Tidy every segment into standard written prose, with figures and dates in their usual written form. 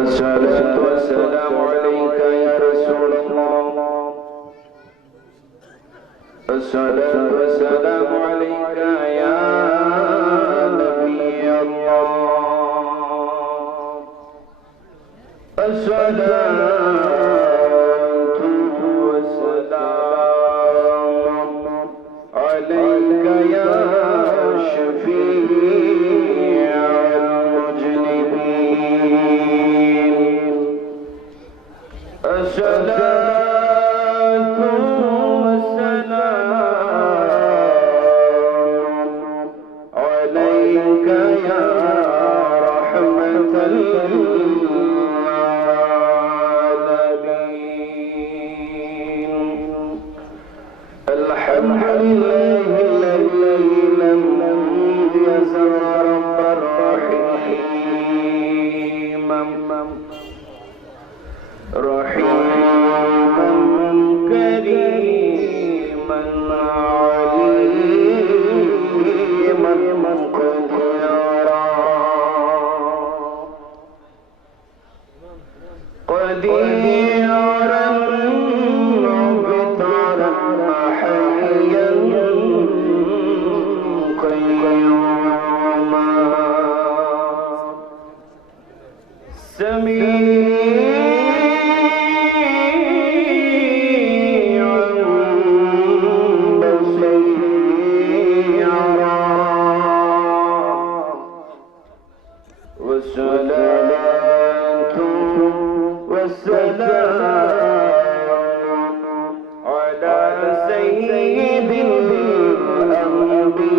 الصلاة والسلام عليك يا رسول الله. الصلاة والسلام عليك يا نبي الله. الصلاة والسلام عليك يا شفيع المذنبين. الصلاة والسلام عليك يا رحمة للعالمين. الحمد لله الذي لم يزل ربا رحيما كريما عليما قديرا مبتعا حيا قيوما سميعا بصيرا. والصلاة والسلام على سيد الأنبياء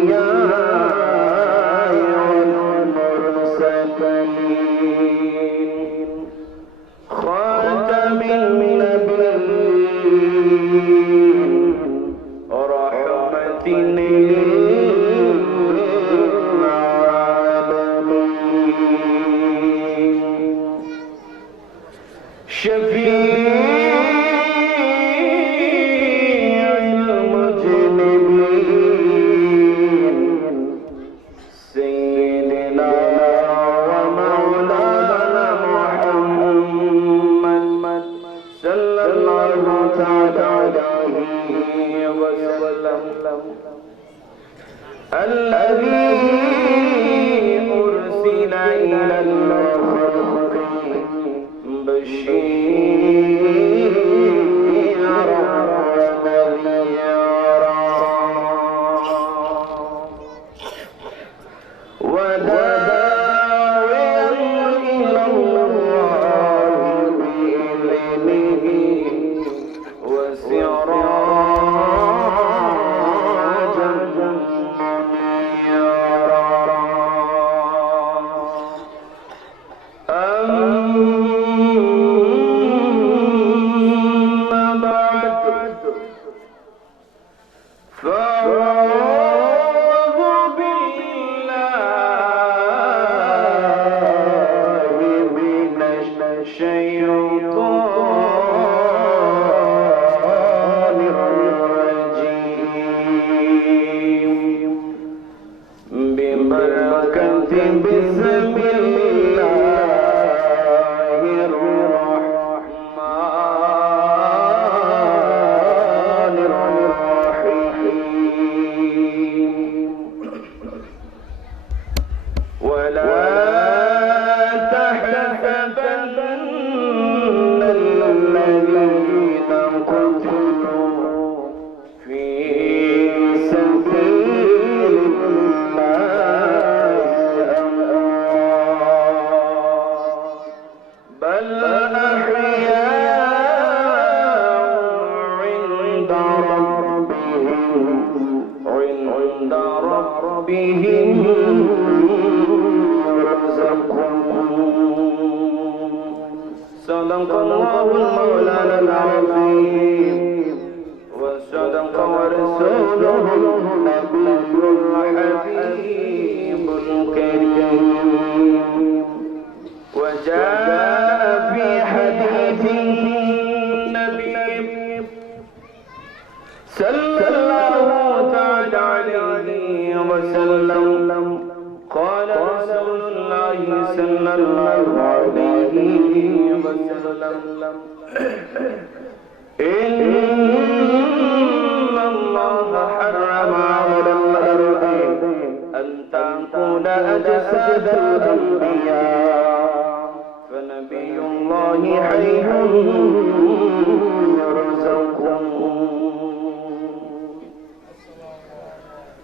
والمرسلين خاتم النبيين رحمة للعالمين شفيع المذنبين سيدنا ومولانا محمد صلى الله تعالى عليه وسلم الذي أرسل إلى الخلق بشيرا ونذيرا وداعيا إلى الله بإذنه وسراجا منيرا. أما بعد فأعوذ بالله من الشيطان الرجيم ببركة بسم الله الرحمن الرحيم. ولا تحسبن الذين قتلوا في سبيل الله أموات بل أحياء عند ربهم يرزقون. صدق الله المولانا العظيم وصدق ورسوله النبي الحبيب الكريم. وجاء في حديث النبي صلى الله تعالى عليه وسلم قال رسول الله صلى الله عليه وسلم إن الله حرم على الأرض أن تأكل أجساد الأنبياء فنبي الله حي يرزق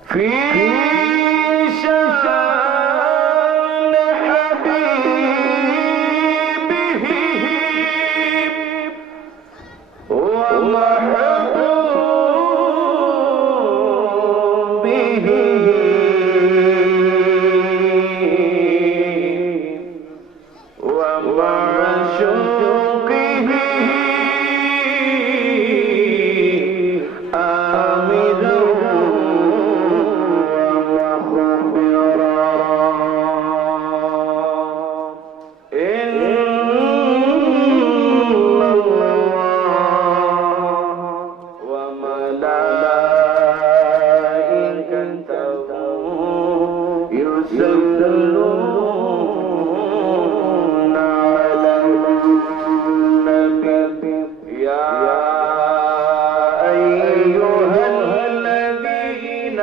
في شان حبيبه ومحبوبه ومعشوقه آمرا ومخبرا إن الله وملائكته يصلون على النبي يا أيها الذين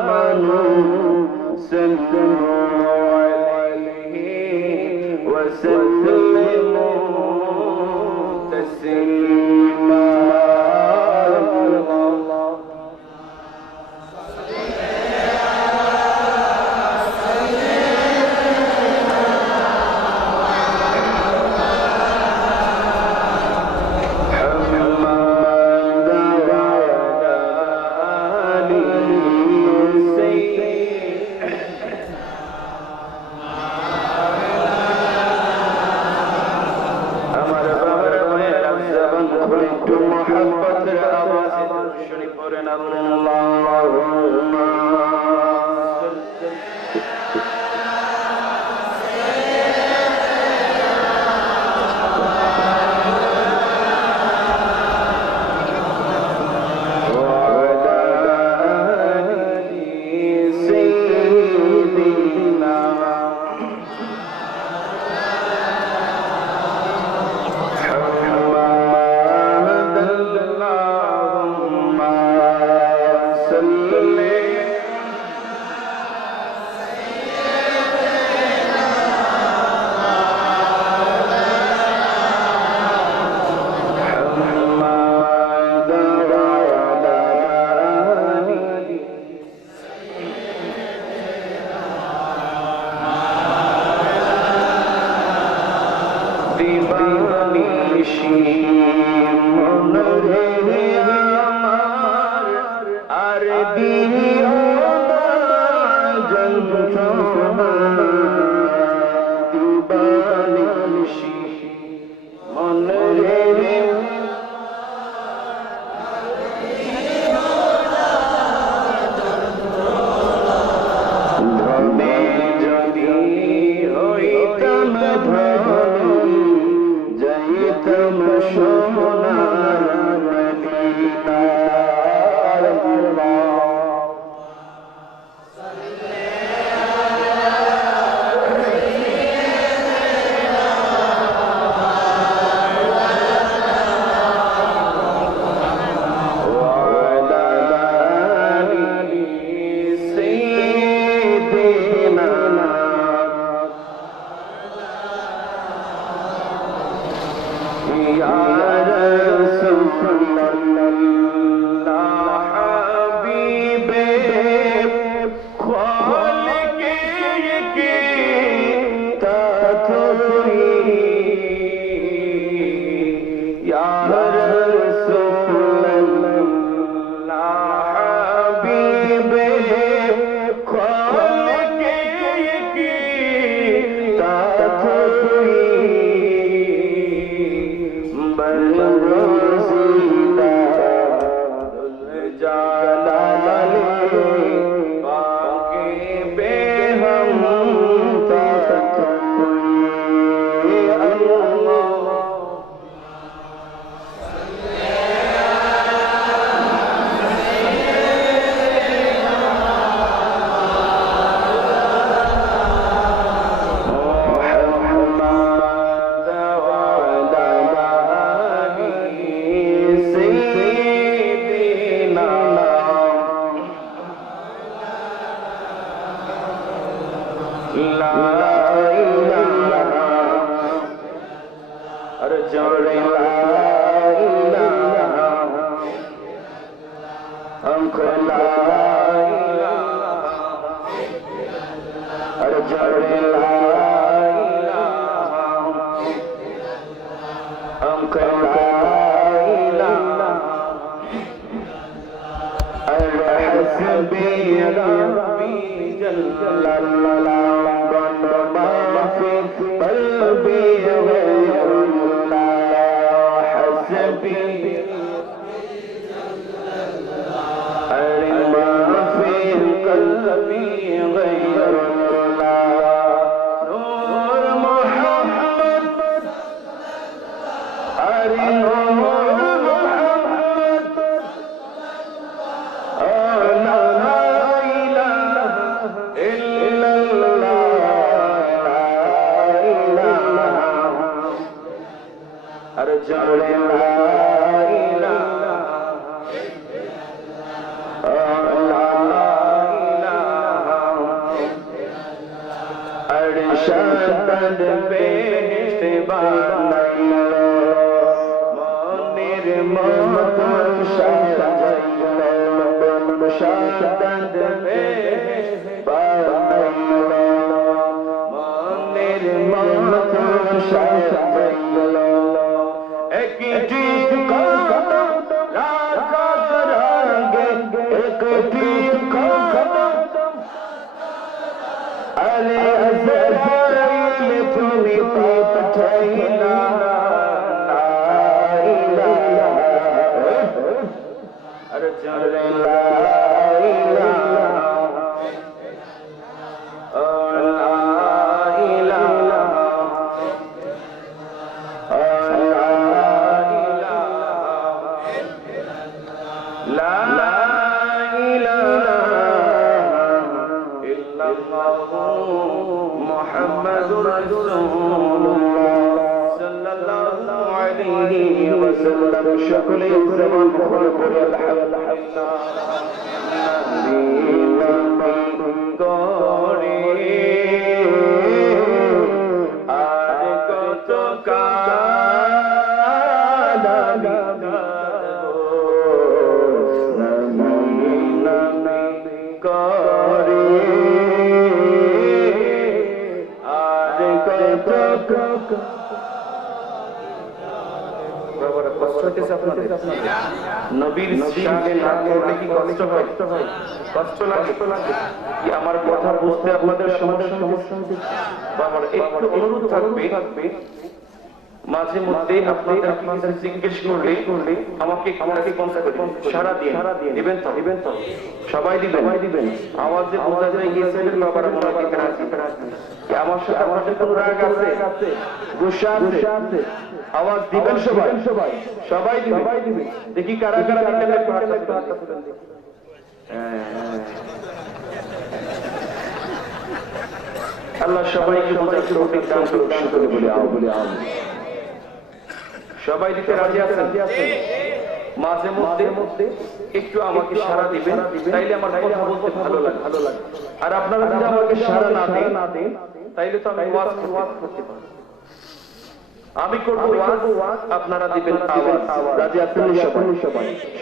آمنوا صلوا عليه وسلموا تسليما লা ইলাহা আর জোরে লা ইলাহা আমকো লা ইলাহা আর জোরে লা ইলাহা আমকো লা ইলাহা আর হাসবি রব্বি জাল্লাল্লাহু ما في قلبي غير الله حسبي ما في قلبي غير الله نور محمد نور محمد لا إله إلا الله أرجو لا إله أرشاد بهشت بانيل منير مطر شاجيل أرشاد بهشت بانيل منير مطر شاجيل একটি কদম রাখার আগে একটি কদম আলে আজরাইল তুমি পাঠাইলা লা ইলাহা আর জোরে লা ইলাহা সকলে জবান খুলে বলে আলহামদুলিল্লাহ করে আর কত করে আর কত কষ্ট হইতেছে আপনাদের নবীর শানে না করলে কি কষ্ট হয় কষ্ট লাগে কি আমার কথা বুঝতে আপনাদের সমস্যা বাবার একটু অনুরোধ থাকবে মাঝে মধ্যে আপনাদের কিছু জিজ্ঞেস করলে আমাকে সারা দিয়ে দিবেন তো সবাই দিবেন আওয়াজে বোঝা যায় গিয়েছে বাবার মনে হয় আমার সাথে আপনাদের কোনো রাগ আছে গুসা আছে আওয়াজ দিবেন সবাই দিবেন দেখি কারা কারা দিবেন একটু হাতটা তুলেন দেখি আল্লাহ সবাইকে বোঝার তৌফিক দান করুন সকলে বলে আমিন সবাই দিতে রাজি আছেন মাঝে মধ্যে একটু আমাকে সাড়া দিবেন তাইলে আমার কথা বলতে ভালো লাগে আর আপনারা যদি আমাকে সাড়া না দেন তাইলে তো আমি ওয়াজ করতে পারবো আমি করব ওয়াজ আপনারা দিবেন আওয়াজ রাজি আছেন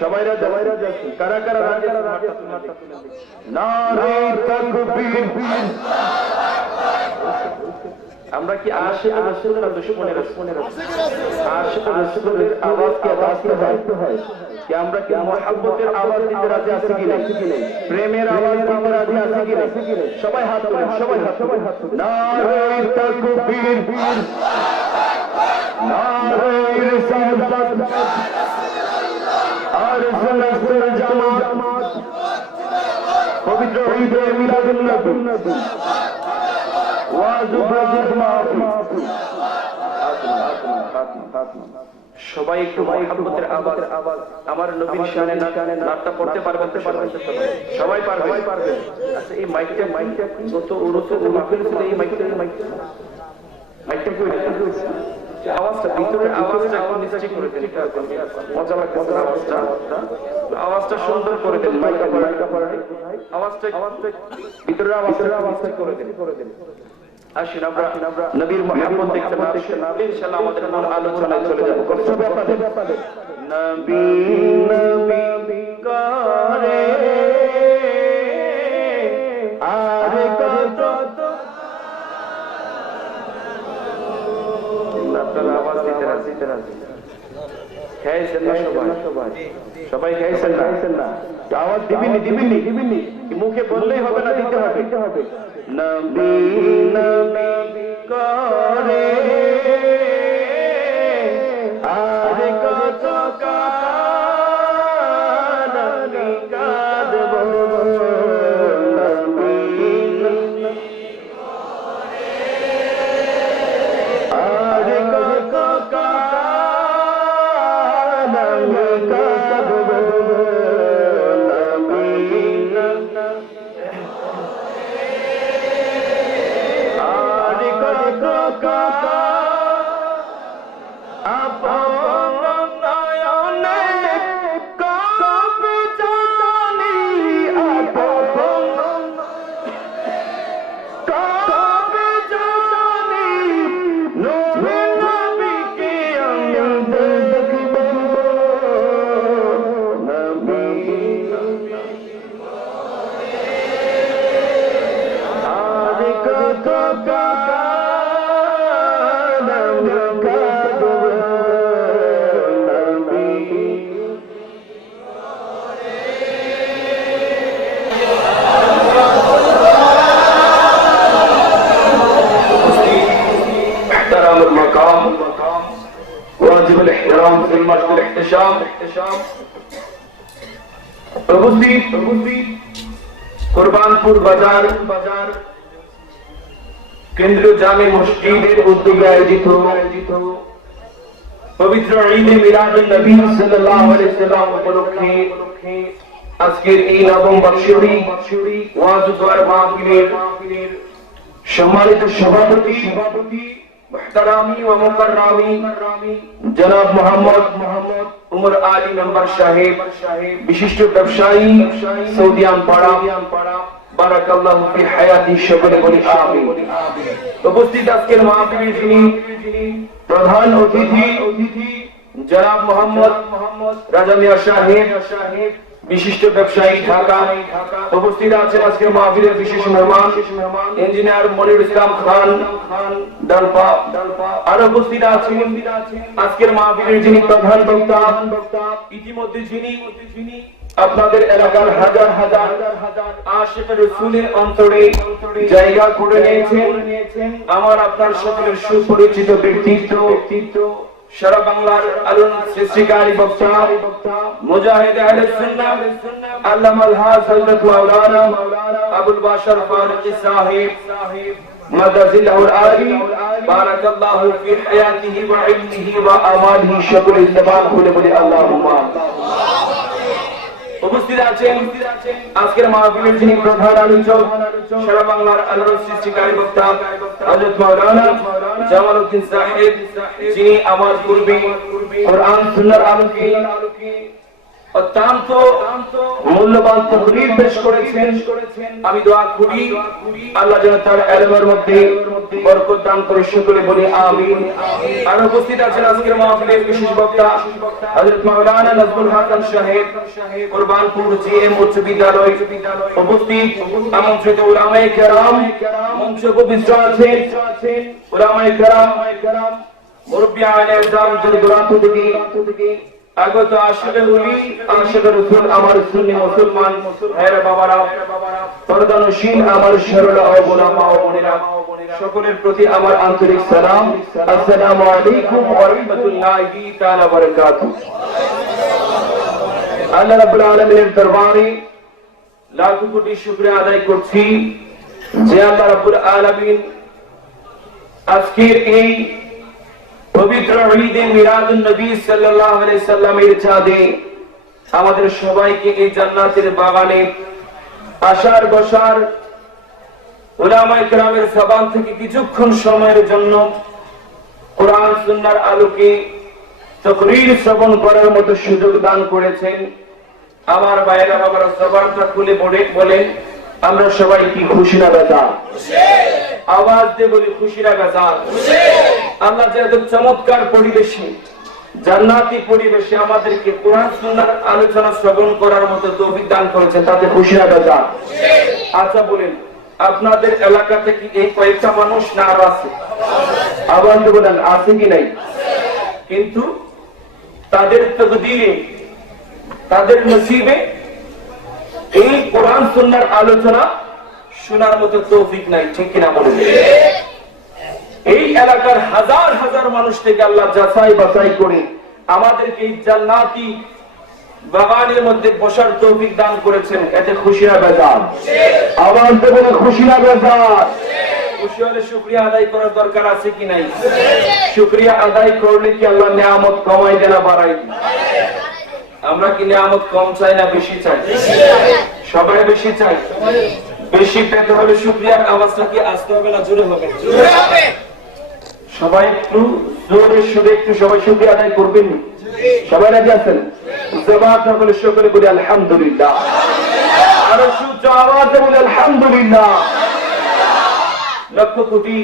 সবাই রাজি আছেন কারা কারা রাজি আছেন নারে তাকবীর আমরা কি আশিক রাসূল না দুশমনের আশিক রাসূলের আওয়াজকে বাঁচতে হয় কি আমরা কি মুহাব্বতের আওয়াজ দিতে রাজি আছি কি না প্রেমের আওয়াজ দিতে রাজি আছি কি না সবাই হাত তোলেন সবাই হাত তোলেন নারে তাকবীর নারে রিসালাত আর সুন্নাতের জামাত পবিত্র ঈদে মিলাদুন নবী সবাই একটু মুহাব্বতের আওয়াজ আমার নবীর শানে নাতটা পড়তে পারবেন তো সবাই পারবে আচ্ছা এই মাইকটা যত উন্নত মাহফিল ছিল এই মাইকটা কই আওয়াজটা ভিতরের আওয়াজটা একটু নিশ্চিত করে দেন, মজা লাগছে আওয়াজটা, আওয়াজটা সুন্দর করে দেন, মাইকা পড়ে আওয়াজটা ভিতরের আওয়াজটা নিশ্চিত করে দেন। আসেন আমরা নবীর মুহাম্মদ দেখতে না ইনশাআল্লাহ আমাদের মূল আলোচনায় চলে যাব। কষ্ট ব্যাপারে নবী নবী করে আর কত আপনারা আওয়াজ দিতে রাজি খাইছেন না সবাই খাইছেন না আওয়াজ দিবেননি কি মুখে বললেই হবে না, দিতে হবে। নবী নবী করে আর কত কাঁদবি কাঁদব, নবী আর কত কাঁদবি কাঁদব, واجب الاحترام في المسجد الاحتشام উপস্থিত কুরবানপুর বাজার কেন্দ্রীয় জামে মসজিদের উদ্যোগে আয়োজিত পবিত্র ঈদে মিলাদুন নবী সাল্লাল্লাহু আলাইহি ওয়াসাল্লাম উপলক্ষে আজকের এই নবম বৎসরী ওয়াজ ও দোয়ার মাহফিলের সম্মানিত সভাপতি মুহতারামি ওয়া মুকাররামি জনাব মোহাম্মদ উমর আলী মেম্বার সাহেব, বিশিষ্ট ব্যবসায়ী সৌদিয়ান পাড়া, বারাকাল্লাহু ফি হায়াতি, সকলে বলি আমিন। উপস্থিত আজকের মাহফিলে যিনি প্রধান অতিথি জনাব মোহাম্মদ রাজা মিয়া সাহেব, বিশিষ্ট ব্যবসায়ী ঢাকা। উপস্থিত আছেন আজকের মাহফিলের বিশেষ মেহমান ইঞ্জিনিয়ার মনিরুল ইসলাম খান ডালপা। আর উপস্থিত আছেন আজকের মাহফিলের যিনি প্রধান বক্তা, ইতিমধ্যে যিনি আপনাদের এলাকার হাজার হাজার আশিক রাসূলের অন্তরে জায়গা করে নিয়েছেন, আমার আপনার সকলের সুপরিচিত ব্যক্তিত্ব, সারা বাংলার আলোড়ন সৃষ্টিকারী বক্তা মুজাহিদ আহলে সুন্নাহ আল্লামা আল-হাজ হযরত মাওলানা আবুল বাশার ফারুকী সাহেব মাদাজিল্লাহুল আলী, বারাকাল্লাহু ফি হায়াতিহি ওয়া ইলমিহি ওয়া আমালিহি, সকলে ইত্তেবা করে বলি আল্লাহুম্মা। উপস্থিত আছেন আজকের মাহফিলের যিনি প্রধান আলোচক, সারা বাংলার আলোড়ন সৃষ্টিকারী বক্তা হযরত মাওলানা জামালউদ্দিন সাহেব, যিনি আমার পূর্বে কোরআন সুন্নাহর আলোকে অত্যন্ত মূল্যবান তাকরীর পেশ করেছেন। আমি দোয়া করি আল্লাহ যেন তার ইলমের মধ্যে বরকত দান করে, সকলে বলি আমিন। আর উপস্থিত আছেন আজকের মাহফিলের বিশেষ বক্তা হযরত মাওলানা নাজমুল হাসান সাহেব, কুরবানপুর জিএম উচ্চ বিদ্যালয়। উপস্থিত আমন্ত্রিত উলামায়ে কেরাম, মঞ্চে উপবিষ্ট আছেন উলামায়ে কেরাম, মুরব্বি আলে ইসলাম, দূর-দূরান্ত থেকে আগত আশিক ওলি, আশিক রাসূল, আমার সুন্নি মুসলমান ভাইরা বাবারা, পর্দানশীল আমার সরল ওলামা ও বোনেরা, সকলের প্রতি আমার আন্তরিক সালাম। আসসালামু আলাইকুম ওয়া রাহমাতুল্লাহি তাআলা ওয়া বারাকাতুহু। আল্লাহ রাব্বুল আলামিনের দরবারে লাখ কোটি শুকরিয়া আদায় করছি যে আল্লাহ রাব্বুল আলামিন আজকের এই পবিত্র ঈদে মিলাদুন নবী সাল্লাল্লাহু আলাইহি সাল্লামের চাঁদে আমাদের সবাইকে এই জান্নাতের বাগানে আসার বসার, উলামায়ে কেরামের জবান থেকে কিছুক্ষণ সময়ের জন্য কোরআন সুন্নাহর আলোকে তাকরীর শ্রবণ করার মতো সুযোগ দান করেছেন। আমার ভাইয়েরা বাবারা, জবানটা খুলে বলেন, আমরা সবাই কি খুশি না বেজার? আওয়াজ দিয়ে বলি, খুশি না বেজার? আল্লাহ যে এত চমৎকার পরিবেশে, জান্নাতি পরিবেশে আমাদেরকে কোরআন সুন্নাহর আলোচনা শ্রবণ করার মতো তৌফিক দান করেছেন, তাতে খুশি না বেজার? আচ্ছা বলেন, আপনাদের এলাকাতে কি এই কয়েকটা মানুষ না আরো আছে? আওয়াজ দিয়ে বলেন, আছে কি নাই? কিন্তু তাদের তকদীরে, তাদের নসিবে এই কোরআন সুন্নাহর আলোচনা শোনার মতো তৌফিক নাই, ঠিক কিনা বলেন? এই এলাকার হাজার হাজার মানুষ থেকে আল্লাহ যাচাই বাছাই করে আমাদেরকে এই জান্নাতি বাগানের মধ্যে বসার তৌফিক দান করেছেন, এতে খুশি না বেজার? আওয়াজ দিয়ে বলে, খুশি না বেজার? খুশি হলে শুকরিয়া আদায় করার দরকার আছে কি নাই? শুকরিয়া আদায় করলে কি আল্লাহ নিয়ামত কমাই দেয় না বাড়াই দেয়? আমরা কি নিয়ামত কম চাই না বেশি চাই? সবাই বেশি চাই। বেশি পেতে হলে শুকরিয়ার আওয়াজটা কি আসতে হবে না জোরে হবে? সবাই একটু জোরে সুরে একটু সবাই শুকরিয়া আদায় করবেন। সবাই রাজি আছেন? জবানটা বলে শুকরিয়া বলি আলহামদুলিল্লাহ। আর সুচ্চ আওয়াজে বলি আলহামদুলিল্লাহ। লক্ষ কোটি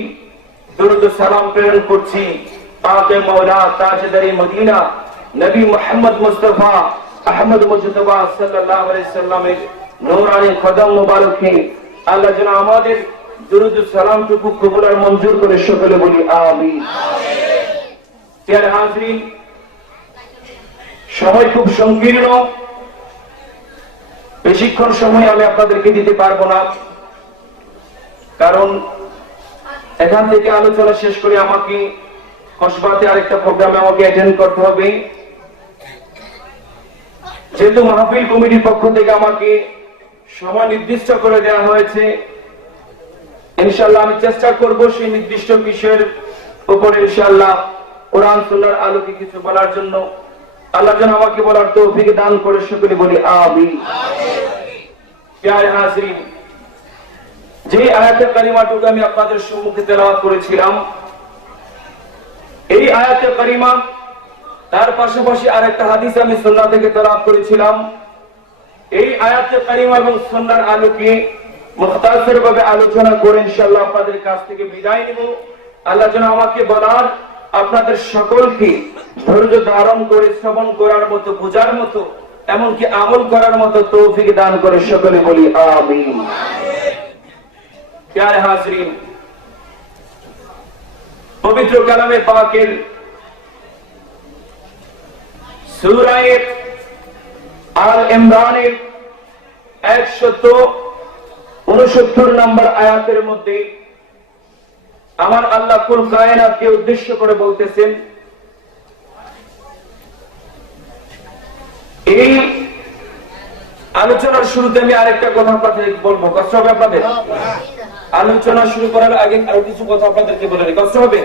দরুদ ও সালাম প্রেরণ করছি পাকে মওলা তাজদারি মদিনা নবী মুহাম্মদ মুস্তাফা আহমদ মুজতবা সাল্লাল্লাহু আলাইহি সাল্লামের নূরানি কদম মোবারকে আল্লাহ যেন আমাদের দরুদ ও সালামটুকু কবুল আর মঞ্জুর করে সকলে বলি আমিন। প্রিয় হাজরিন, সময় খুব সংকীর্ণ, বেশিক্ষণ সময় আমি আপনাদেরকে দিতে পারবো না, কারণ এখান থেকে আলোচনা শেষ করে আমাকে কসবাতে আরেকটা প্রোগ্রামে আমাকে অ্যাটেন্ড করতে হবে। যেহেতু মাহফিল কমিটির পক্ষ থেকে আমাকে সময় নির্দিষ্ট করে দেওয়া হয়েছে, ইনশাআল্লাহ আমি চেষ্টা করব সেই নির্দিষ্ট বিষয়ের উপরে ইনশাআল্লাহ কোরআন সুন্নাহর আলোকে কিছু বলার জন্য। আল্লাহ যেন আমাকে বলার তৌফিক দান করে, সকলে বলি আমিন। প্রিয় হাজরিন, যে আয়াতে কারিমাটুকু আমি আপনাদের সম্মুখে তেলাওয়াত করেছিলাম, এই আয়াতে কারিমা তার পাশাপাশি আরেকটা হাদিস আমি সুন্নাহ থেকে তেলাওয়াত করেছিলাম। এই আয়াতে কারিমা এবং সুন্নাহর আলোকে মুখতাসর ভাবে আলোচনা করে ইনশাআল্লাহ আপনাদের কাছ থেকে বিদায় নেব। আল্লাহ যেন আমাকে বলার, আপনাদের সকলকে ধৈর্য ধারণ করে শ্রবণ করার মতো, বোঝার মতো, এমনকি আমল করার মতো তৌফিক দান করে, সকলে বলি আমিন। প্রিয় হাজরিন, পবিত্র কালামে পাকের সূরা আল ইমরানের 169 নম্বর আয়াতের মধ্যে আমার আল্লাহ কুল কায়নাতকে উদ্দেশ্য করে বলতেছেন, এই আলোচনার শুরুতে আমি আরেকটা কথা আপনাদের বলবো, কষ্ট হবে আপনাদের? আলোচনা শুরু করার আগে আরো কিছু কথা আপনাদেরকে বলে নিই, কষ্ট হবে?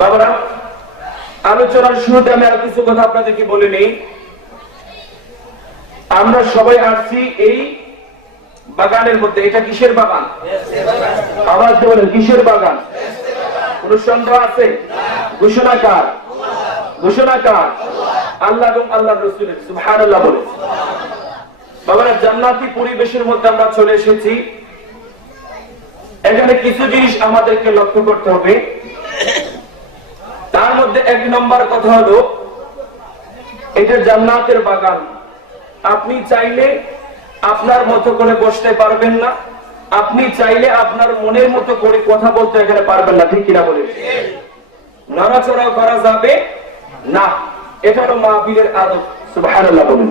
বাবারা, আলোচনার শুরুতে আমি আরো কিছু কথা আপনাদেরকে বলে নিই। আমরা সবাই আসছি এই বাগানের মধ্যে। এটা কিসের বাগান? আওয়াজ দিয়ে বলেন, কিসের বাগান? কোন সন্দেহ আছে? ঘোষণাকার, ঘোষণাকার আল্লাহ এবং আল্লাহর রাসূলের। সুবহানাল্লাহ বলে। বাবারা, জান্নাতি পরিবেশের মধ্যে আমরা চলে এসেছি। এখানে কিছু জিনিস আমাদেরকে লক্ষ্য করতে হবে। তার মধ্যে এক নম্বর কথা হলো, এটা জান্নাতের বাগান। আপনি চাইলে আপনার মতো করে বসতে পারবেন না, আপনি চাইলে আপনার মনের মতো করে কথা বলতে এখানে পারবেন না, ঠিক কিনা বলে? নড়াচড়া করা যাবে না, এটা হলো মাহফিলের আদব। সুবহানাল্লাহ বলুন।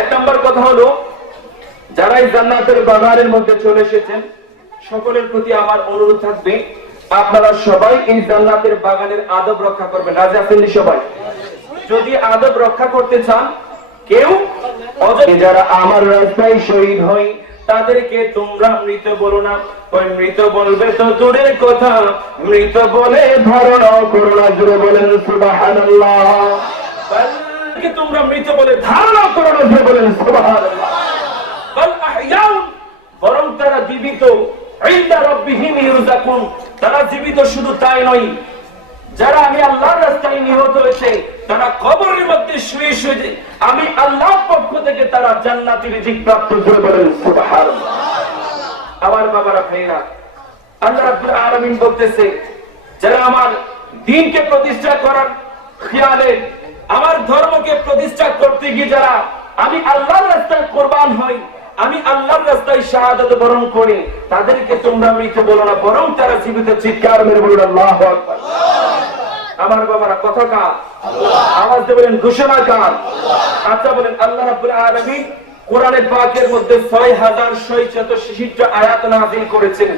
এক নম্বর কথা হলো, যারা এই জান্নাতের বাগানের মধ্যে চলে এসেছেন, সকলের প্রতি আমার অনুরোধ থাকবে, আপনারা সবাই এই জান্নাতের বাগানের আদব রক্ষা করবেন। রাজি আছেন সবাই? যদি আদব রক্ষা করতে চান, কেউ যারা আমার রাস্তায় শহীদ হয় তাদেরকে তোমরা মৃত বলো না। ওই মৃত বলবে তো দূরের কথা, মৃত বলে ধারণা করো না। জোরে বলেন সুবহানাল্লাহ। বলকে তোমরা মৃত বলে ধারণা করো না, জোরে বলেন সুবহানাল্লাহ। বল আহইয়াউন, বরং তারা জীবিত। ইনদা রাব্বিহিম ইরযাকুন, তারা জীবিত শুধু তাই নয়, যারা আমি আল্লাহর রাস্তায় নিহত হয়েছে তারা কবরের মধ্যে শুয়ে শুয়ে আমি আল্লাহর পক্ষ থেকে তারা জান্নাতের রিজিক প্রাপ্ত করে বলেন সুবহানাল্লাহ। আমার বাবারা ভাইরা, আল্লাহ রাব্বুল আলামিন বলতেছে, যারা আমার দ্বীনকে প্রতিষ্ঠা করার খেয়ালে আমার ধর্মকে প্রতিষ্ঠা করতে গিয়ে যারা আমি আল্লাহর রাস্তায় কুরবান হই, আমি আল্লাহর রাস্তায় শাহাদাত বরণ করি, তাদেরকে তোমরা মৃত বলো না, বরং তারা জীবিত। চিৎকার মেরে বলুন আল্লাহু আকবার। আমার বাবারা, কথা কার? আওয়াজ দিয়ে বলেন ঘোষণা কার? আচ্ছা বলেন, আল্লাহ রাব্বুল আলামিন কোরআনে পাকের মধ্যে ৬৬৬৬ আয়াত নাযিল করেছেন।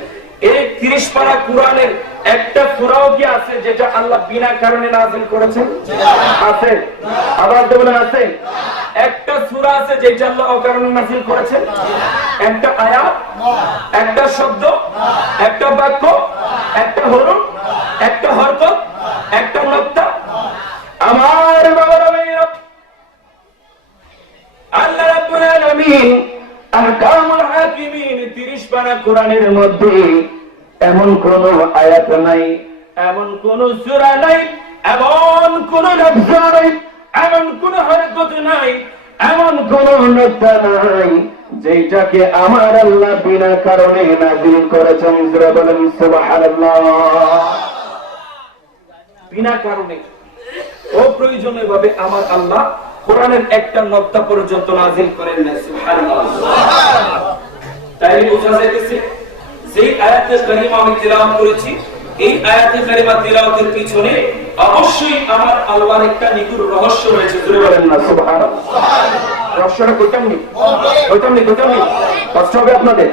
এই ৩০ পারা কোরআনের একটা সূরাও কি আছে যেটা আল্লাহ বিনা কারণে নাযিল করেছেন? আছে। আবার বলেন আছে। একটা সূরা আছে যেটা আল্লাহ অকারণে নাযিল করেছেন? একটা আয়াত, একটা শব্দ, একটা বাক্য, একটা হরফ, একটা হরকত, একটা নক্তা। আমার বাবারা ভাইরা, আল্লাহ রাব্বুল আলামিন আহকামুল হাকিমিন ৩০ পারা কোরআনের মধ্যে এমন কোন আয়াত নাই, এমন কোন সূরা নাই, এমন কোন লফজ নাই, এমন কোন হরকত নাই, এমন কোন নক্তা নাই যেটাকে আমার আল্লাহ বিনা কারণে নাযিল করেছেন। যারা বলেন সুবহানাল্লাহ। বিনা কারণে অপ্রয়োজনীয় ভাবে আমার আল্লাহ কোরআনের একটা নক্তা পর্যন্ত নাযিল করেন না। সুবহানাল্লাহ। তাই বোঝা যাইতেছে যে আয়াতে কারিমা আমি তিলাওয়াত করেছি, এই আয়াতে কারিমা তিলাওয়াতের পিছনে অবশ্যই আমার আল্লাহর একটা নিগুড় রহস্য রয়েছে। জোরে বলেন না সুবহানাল্লাহ। রহস্যটা কইতাম নি? কষ্ট হবে আপনাদের?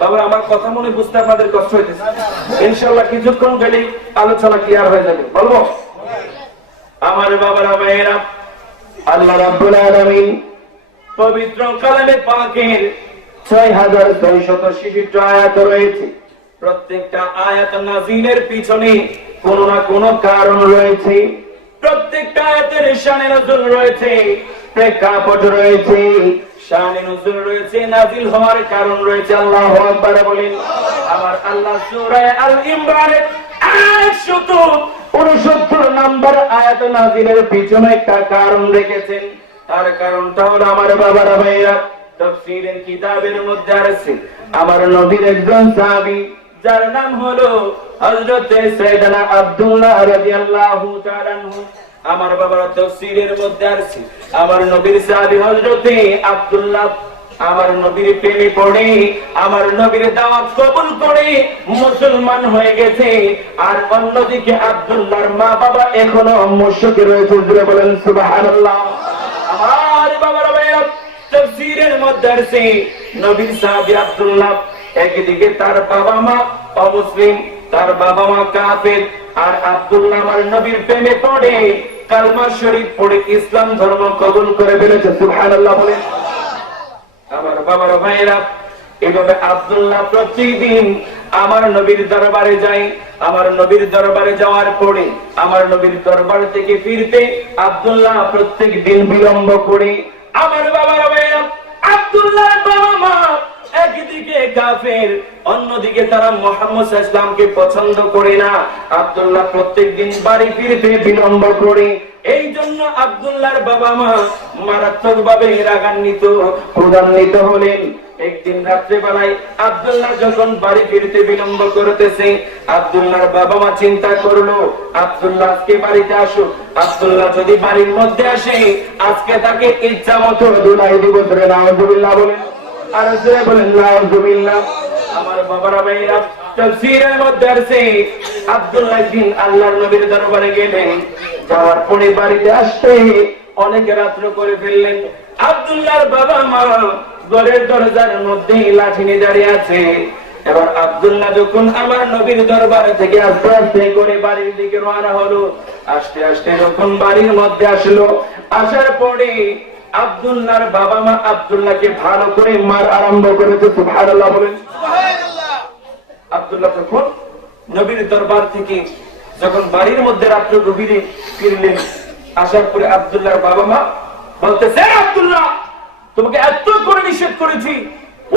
বাবা, আমার কথা মনে বুঝতে আপনাদের কষ্ট হইতেছে। ইনশাআল্লাহ কিছুক্ষণ গেলেই আলোচনা ক্লিয়ার হয়ে যাবে। বলবো? আমার বাবারা ভাইয়েরা, আল্লাহ রাব্বুল আলামিন পবিত্র কালামে পাকের ৬৬৬৬ আয়াত রয়েছে। প্রত্যেকটা আয়াত নাযিলের পিছনে কোন না কোন কারণ রয়েছে। প্রত্যেকটা আয়াতের শানে নজুল রয়েছে, প্রেক্ষাপট রয়েছে, শানে নজুল রয়েছে, নাযিল হওয়ার কারণ রয়েছে। আল্লাহু আকবার বলেন। আমার আল্লাহ সূরা আল ইমরানের ১৬৯ নম্বর আয়াত নাযিলের পিছনে একটা কারণ রেখেছেন। তার কারণটা হলো, আমার বাবারা ভাইরা, তাফসীরের কিতাবের মধ্যে আছে আমার নবীর একজন সাহাবী যার নাম হলো হযরত সাইয়েদনা আব্দুল্লাহ রাদিয়াল্লাহু তাআলা আনহু। আমার বাবারা, তাফসীরের মধ্যে আছে আমার নবীর সাহাবী হযরত আব্দুল্লাহ আমার নবীর প্রেমে পড়ে, আমার নবীর দাওয়াত কবুল করে মুসলমান হয়ে গেছে। আর অন্যদিকে আব্দুল্লাহর মা বাবা এখনো মুশরিক রয়েছে। জোরে বলেন সুবহানাল্লাহ। আমার বাবারা ভাইরা, তাফসীরের মধ্যে আছে নবীর সাহাবী আব্দুল্লাহ একদিকে তার বাবা মা অমুসলিম, তার বাবা মা কাফের, আর আব্দুল্লাহ আমার নবীর প্রেমে পড়ে কালমা শরীফ পড়ে ইসলাম ধর্ম কবুল করে ফেলেছে। সুবহানাল্লাহ বলেন। আমার বাবার ভাইরা, এভাবে আব্দুল্লাহ প্রতিদিন আমার নবীর দরবারে যায়। আমার নবীর দরবারে যাওয়ার পরে আমার নবীর দরবার থেকে ফিরতে আব্দুল্লাহ প্রত্যেক দিন বিলম্ব করে। আমার বাবার ভাইরা, আব্দুল্লাহর বাবা মা একদিকে কাফের, অন্যদিকে তারা মুহাম্মদ সাল্লাল্লাহু আলাইহি ওয়াসাল্লামকে পছন্দ করে না। আব্দুল্লাহ প্রত্যেকদিন বাড়ি ফিরতে বিলম্ব করে। এই জন্য আব্দুল্লাহর বাবা মা মারাত্মক ভাবে রাগান্বিত, ক্রোধান্বিত হলেন। একদিন রাত্রে বেলায় আব্দুল্লাহ যখন বাড়ি ফিরতে বিলম্ব করতেছে, আব্দুল্লাহর বাবা মা চিন্তা করলো আব্দুল্লাহ আজকে বাড়িতে আসুক, আব্দুল্লাহ যদি বাড়ির মধ্যে আসে আজকে তাকে ইচ্ছা মতো দুলাই দিব। নাউযুবিল্লাহ বলেন, আর জোরে বলেন নাউযুবিল্লাহ। আমার বাবারা ভাইরা, তাফসীরের মধ্যে আছে আব্দুল্লাহ দিন আল্লাহর নবীর দরবারে গেলেন, যাওয়ার পরে বাড়িতে আসতে অনেক রাত্র করে ফেললেন। আব্দুল্লাহর বাবা মা ঘরের দরজার মধ্যে লাঠি নিয়ে দাঁড়িয়ে আছে। এবার আব্দুল্লাহ যখন আমার নবীর দরবার থেকে আস্তে আস্তে করে বাড়ির দিকে রওনা হলো, আস্তে আস্তে যখন বাড়ির মধ্যে আসলো, আসার পরে আব্দুল্লাহর বাবা মা আব্দুল্লাহকে ভালো করে মার আরম্ভ করেছে। সুবহানাল্লাহ বলেন। আব্দুল্লাহ যখন নবীর দরবার থেকে যখন বাড়ির মধ্যে রাত্র গভীরে ফিরলেন, আসার পরে আব্দুল্লাহর বাবা মা বলতেছে, আব্দুল্লাহ তোমাকে এত করে নিষেধ করেছি,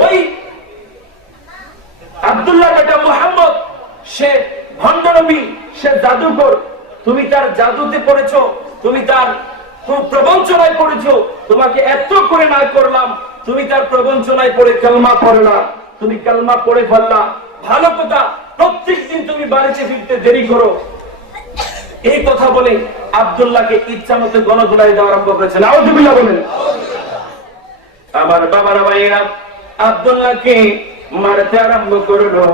ওই আব্দুল্লাহ বেটা মুহাম্মদ সে ভণ্ড নবী, সে জাদুকর। তুমি তার জাদুতে পড়েছো, তুমি তার প্রবঞ্চনায় পড়েছো। তোমাকে এত করে না করলাম, তুমি তার প্রবঞ্চনায় পড়ে কালমা পড়লা, তুমি কালমা পড়ে ফেললা। ভালো কথা, প্রত্যেকদিন তুমি বাড়িতে ফিরতে দেরি করো। এই কথা বলে আব্দুল্লাহকে ইচ্ছা মতো গণধোলাই দেওয়া আরম্ভ করেছে। নাউযুবিল্লাহ বলেন। আমার বাবারা ভাইয়েরা, আব্দুল্লাহকে মারতে আরম্ভ করলো।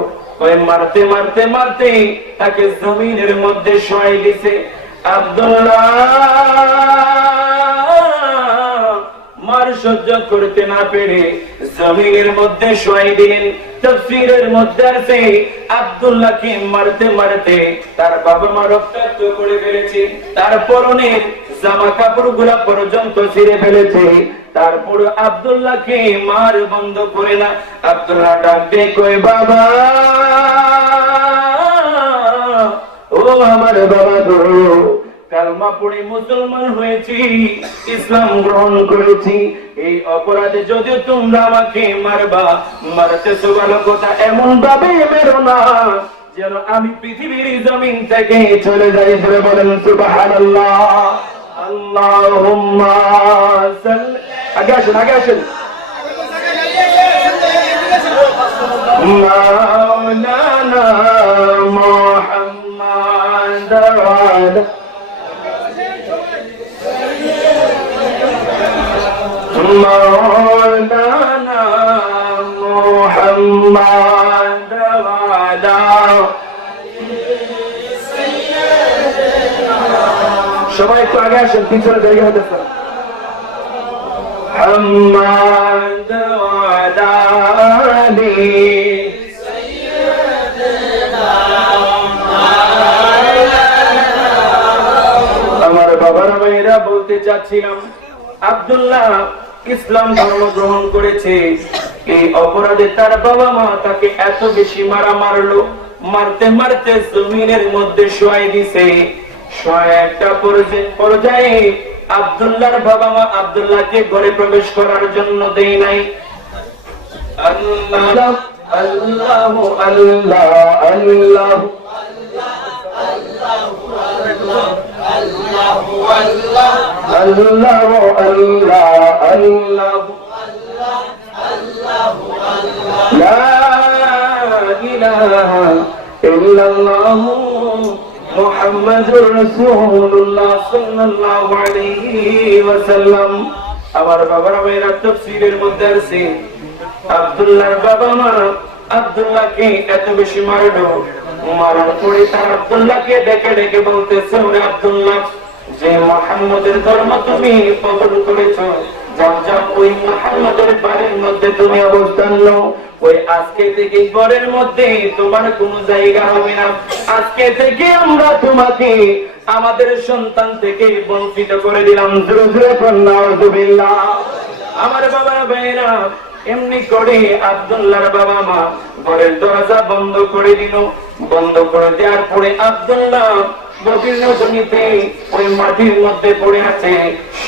ওই মারতে মারতে মারতে তাকে জমিনের মধ্যে শোয়াই দিছে। আব্দুল্লাহ মার সহ্য করতে না পেরে জমিনের মধ্যে শোয়াই দিলেন। তাফসীরের মধ্যে আছে আব্দুল্লাহকে মারতে মারতে তার বাবা মা রক্তাক্ত করে ফেলেছে, তার পরনের জামা কাপড়গুলা পর্যন্ত ছিঁড়ে ফেলেছে। তারপর আব্দুল্লাহকে মার বন্ধ করে না। আব্দুল্লাহ ডাক দিয়ে কই, বাবা ও আমার বাবা গো, কালমা পড়ে মুসলমান হয়েছি, ইসলাম গ্রহণ করেছি। এই অপরাধে যদি তোমরা আমাকে মারবা, মারতেছো ভালো কথা, এমন ভাবে মেরো না যেন আমি পৃথিবীর জমিন থেকে চলে যাই। ধরে বলেন সুবহানাল্লাহ। আল্লাহুম্মা সাল্লি, আগে আসেন, আগে আসেন। মাওলানা মুহাম্মদ ওয়ালা মাওলানা মুহাম্মদ ওয়ালা। সবাই একটু আগে আসেন, পিছনে জায়গা হতেছে। মুহাম্মদ ওয়ালা আলি সাইয়্যিদিনা। আমার বাবারা ভাইরা বলতে চাচ্ছিলাম, আব্দুল্লাহ ইসলাম ধর্ম গ্রহণ করেছে। এই অপরাধে তার বাবা মা তাকে এত বেশি মারলো, মারতে মারতে জমিনের মধ্যে শোয়াই দিছে। একটা পর্যায়ে আব্দুল্লাহর বাবা মা আব্দুল্লাহকে ঘরে প্রবেশ করার জন্য দেয় নাই। আল্লাহ আল্লাহ আল্লাহ আল্লাহ মুহাম্মাদুর রাসূলুল্লাহ সাল্লাল্লাহু আলাইহি ওয়াসাল্লাম। আমার বাবারা ভাইরা, তাফসীরের মধ্যে আছে আব্দুল্লাহর বাবা মা আব্দুল্লাহকে এত বেশি মারলো, মারার পরে তার আব্দুল্লাহকে ডেকে ডেকে বলতেছে, ওরে আব্দুল্লাহ, যে মুহাম্মাদের ধর্ম তুমি কবুল করেছো, যাও যাও ওই মুহাম্মাদের বাড়ির মধ্যে তুমি অবস্থান নাও। ওই আজকে থেকে ঘরের মধ্যে তোমার কোনো জায়গা হবে না। আজকে থেকে আমরা তোমাকে আমাদের সন্তান থেকে বঞ্চিত করে দিলাম। জোরে জোরে বলুন নাউযুবিল্লাহ। আমার বাবা ভাইরা, এমনি করে আব্দুল্লাহর বাবা মা ঘরের দরজা বন্ধ করে দিল। বন্ধ করে দেওয়ার পরে আব্দুল্লাহ গভীর রজনীতে ওই মাটির মধ্যে পড়ে আছে,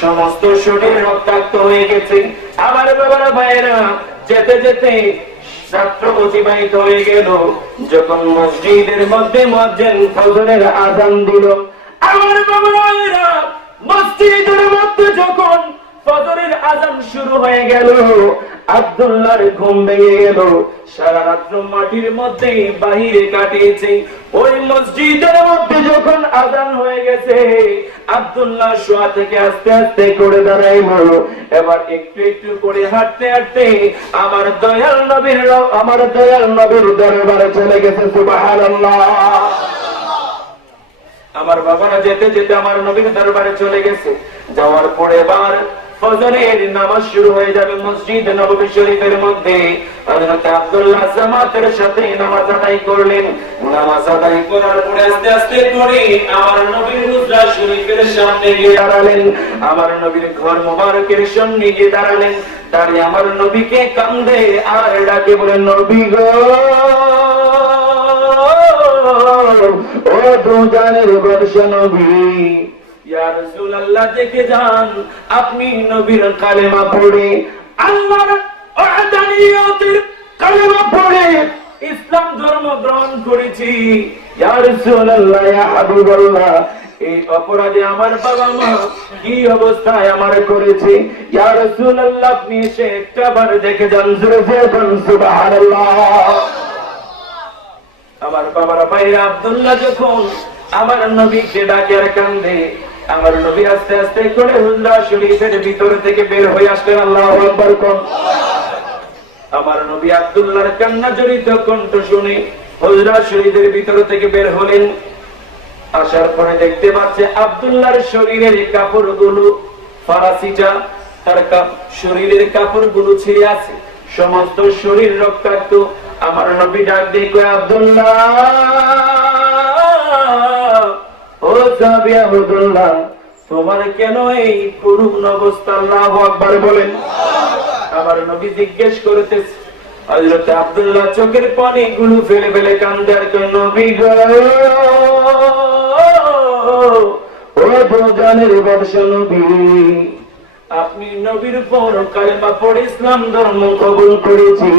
সমস্ত শরীর রক্তাক্ত হয়ে গেছে। আমার বাবারা ভাইয়েরা, যেতে যেতে রাত্র অতিবাহিত হয়ে গেল। যখন মসজিদের মধ্যে মুয়াজ্জিন ফজরের আযান দিল, আমার বাবারা ভাইয়েরা, মসজিদের মধ্যে যখন ফজরের আযান শুরু হয়ে গেল, আব্দুল্লাহর ঘুম ভেঙে গেল। সারা রাত্র মাটির মধ্যে বাহিরে কাটিয়েছে। ওই মসজিদের মধ্যে যখন আযান হয়ে গেছে, আব্দুল্লাহ শোয়া থেকে আস্তে আস্তে করে দাঁড়াইল। এবার একটু একটু করে হাঁটতে হাঁটতে আমার দয়াল নবীর দরবারে চলে গেছে। সুবহানাল্লাহ। আমার বাবারা যেতে যেতে আমার নবীর দরবারে চলে গেছে। যাওয়ার পরে এবার ফজরের নামাজ শুরু হয়ে যাবে মসজিদ নববী শরীফের মধ্যে। হযরত আব্দুল্লাহ জামাতের সাথে নামাজ আদায় করলেন। নামাজ আদায় করার পরে আস্তে আস্তে করে আমার নবীর হুজরা শরীফের সামনে গিয়ে দাঁড়ালেন। আমার নবীর ঘর মোবারকের সামনে গিয়ে দাঁড়ালেন। দাঁড়িয়ে আমার নবীকে কান্দে আর ডাকে বলেন, নবী গো, ও দুজানের বাদশা নবী, ইয়া রাসূলুল্লাহ, দেখে যান আপনি নবীর কালেমা পড়ে, আল্লাহর ওয়াহদানিয়তের কালেমা পড়ে ইসলাম ধর্ম গ্রহণ করেছি। ইয়া রাসূলুল্লাহ, ইয়া হাবিবাল্লাহ, এই অপরাধে আমার বাবা মা কি অবস্থায় আমার করেছে, ইয়া রাসূলুল্লাহ আপনি এসে একটাবার দেখে যান। জোরে বলুন সুবহানাল্লাহ। আমার বাবার ভাইরা আব্দুল্লাহ যখন আমার নবীকে ডাকে আর কান্দে, আমার নবী আস্তে আস্তে করে হুজরা শরীফের ভিতর থেকে বের হয়ে আসলেন। আল্লাহু আকবার কোন। আমার নবী আব্দুল্লাহর কান্না জড়িত কণ্ঠ শুনে হুজরা শরীফের ভিতর থেকে বের হলেন। আসার পরে দেখতে পাচ্ছে আব্দুল্লাহর শরীরের কাপড়গুলো, ফারাসিটা তার শরীরের কাপড়গুলো ছিঁড়ে আছে, সমস্ত শরীর রক্তাক্ত। আমার নবী ডাক দিয়ে কয়, আব্দুল্লাহ, ও সাহাবী আব্দুল্লাহ, তোমার কেন এই করুণ অবস্থা? আল্লাহু আকবার বলেন। আমার নবী জিজ্ঞেস করতেছে, হযরত আব্দুল্লাহ চোখের পানিগুলো ফেলে ফেলে কান্দে আর কয়, নবী গো, ও দুজানের বাদশা নবী, আপনি নবীর উপর কালেমা পড়ে ইসলাম ধর্ম কবুল করেছি।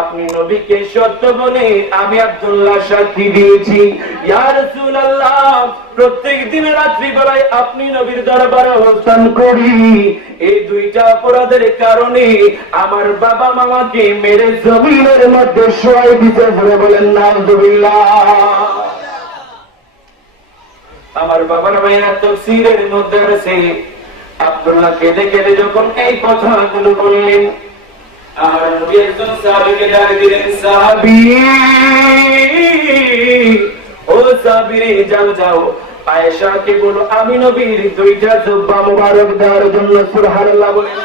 আপনি নবীকে সত্য বলে আমি আব্দুল্লাহ সাক্ষী দিয়েছি। ইয়া রাসূলুল্লাহ, প্রত্যেক দিন রাত্রি বেলায় আপনি নবীর দরবারে অবস্থান করি। এই দুইটা অপরাধের কারণে আমার বাবা মামাকে মেরে জমিনের মধ্যে শোয়াই দিতে বলেন নাউযুবিল্লাহ। আমার বাবার ভাইরা তাফসীরের মধ্যে আছে, আব্দুল্লাহ কেঁদে কেঁদে যখন এই কথাগুলো বললেন, আমার নবী একজন সাহাবীকে ডাক দিলেন, সাহাবী, ও সাহাবী রে, যাও যাও, আয়েশাকে বলো আমি নবীর দুইটা জুব্বা মুবারক দেওয়ার জন্য। সুবহানাল্লাহ বলেন।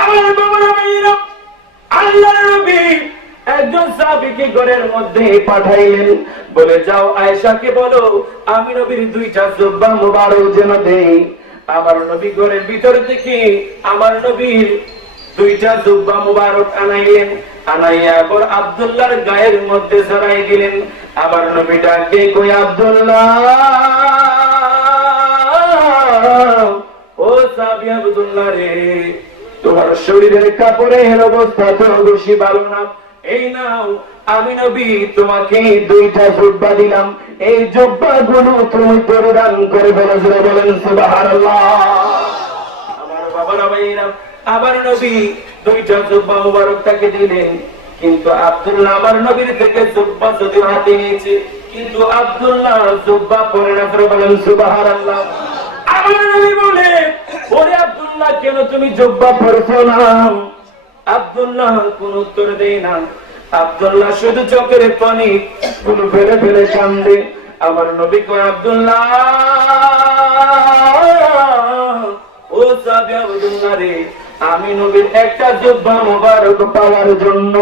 আমার বাবার ভাইরা, আল্লাহর নবী একজন সাহাবীকে ঘরের মধ্যে পাঠাইলেন, বলে যাও আয়েশাকে বলো আমি নবীর দুইটা জুব্বা মুবারক যেন দেই। আমার নবী ঘরের ভিতর থেকে আমার নবীর দুইটা জুব্বা মুবারক আনাইলেন, আনাইয়া পর আব্দুল্লাহর গায়ের মধ্যে ছড়াই দিলেন। আমার নবী ডাকে কই, আব্দুল্লাহ, ও সাহাবী আব্দুল্লাহ রে, তোমার শরীরের কাপড়ের অবস্থা তো বেশি ভালো না, এই নাও আমি নবী তোমাকে দুইটা জুব্বা দিলাম, এই জুব্বা গুলো তুমি পরিধান করে বলেন সুবহানাল্লাহ। আমার বাবারা ভাইরা, আবার নবী দুইটা জুব্বা মুবারক তাকে দিলেন, কিন্তু আব্দুল্লাহ আমার নবীর থেকে জুব্বা যদি হাতে নিয়েছে, কিন্তু আব্দুল্লাহ জুব্বা পরে না, বলেন সুবহানাল্লাহ। আমার নবী বলে, ওরে আব্দুল্লাহ, কেন তুমি জুব্বা পরছো না? আব্দুল্লাহ কোন উত্তর দেয় না। আব্দুল্লাহ শুধু চোখের পানি গুলো ফেলে ফেলে কান্দে। আমার নবী কয়, আব্দুল্লাহ, ও সাহাবী আব্দুল্লাহ রে, আমি নবীর একটা জুব্বা মুবারক পাওয়ার জন্য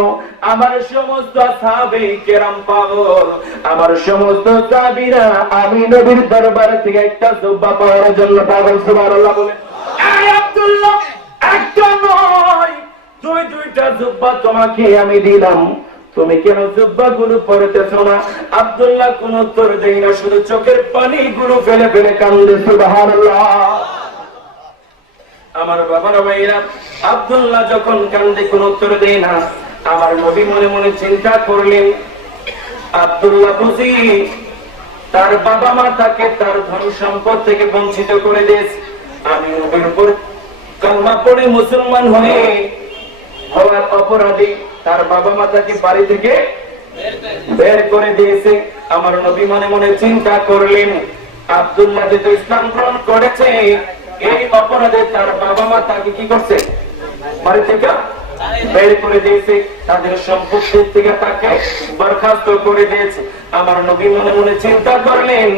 আমার সমস্ত সাহাবী কেরাম পাগল, আমার সমস্ত সাহাবীরা আমি নবীর দরবার থেকে একটা জুব্বা পাওয়ার জন্য পাগল। সুবহানাল্লাহ বলেন। এই আব্দুল্লাহ, একটা নয়, দুইটা জুব্বা তোমাকে আমি দিলাম, তুমি কেন জুব্বা গুলো পরতেছো না? আব্দুল্লাহ কোন উত্তর দেয় না, শুধু চোখের পানি গুলো ফেলে ফেলে কান্দে। সুবহানাল্লাহ। আমার বাবার ভাইরা, আব্দুল্লাহ যখন কান্দে কোন উত্তর দেয় না, আমার নবী মনে মনে চিন্তা করলেন, আব্দুল্লাহ বুঝি তার বাবা মা তাকে তার ধন সম্পদ থেকে বঞ্চিত করে দিয়েছে। আমি নবীর উপর কালমা পড়ে মুসলমান হয়ে হওয়ার অপরাধী তার বাবা মা তাকে বাড়ি থেকে বের করে দিয়েছে। আমার নবী মনে মনে চিন্তা করলেন, আব্দুল্লাহ যেহেতু ইসলাম গ্রহণ করেছে, এই অপরাধে তার বাবা মা তাকে কি করছে? বাড়ি থেকে বের করে দিয়েছে, তাদের সম্পত্তি থেকে তাকে বরখাস্ত করে দিয়েছে। আমার নবী মনে মনে চিন্তা করলেন,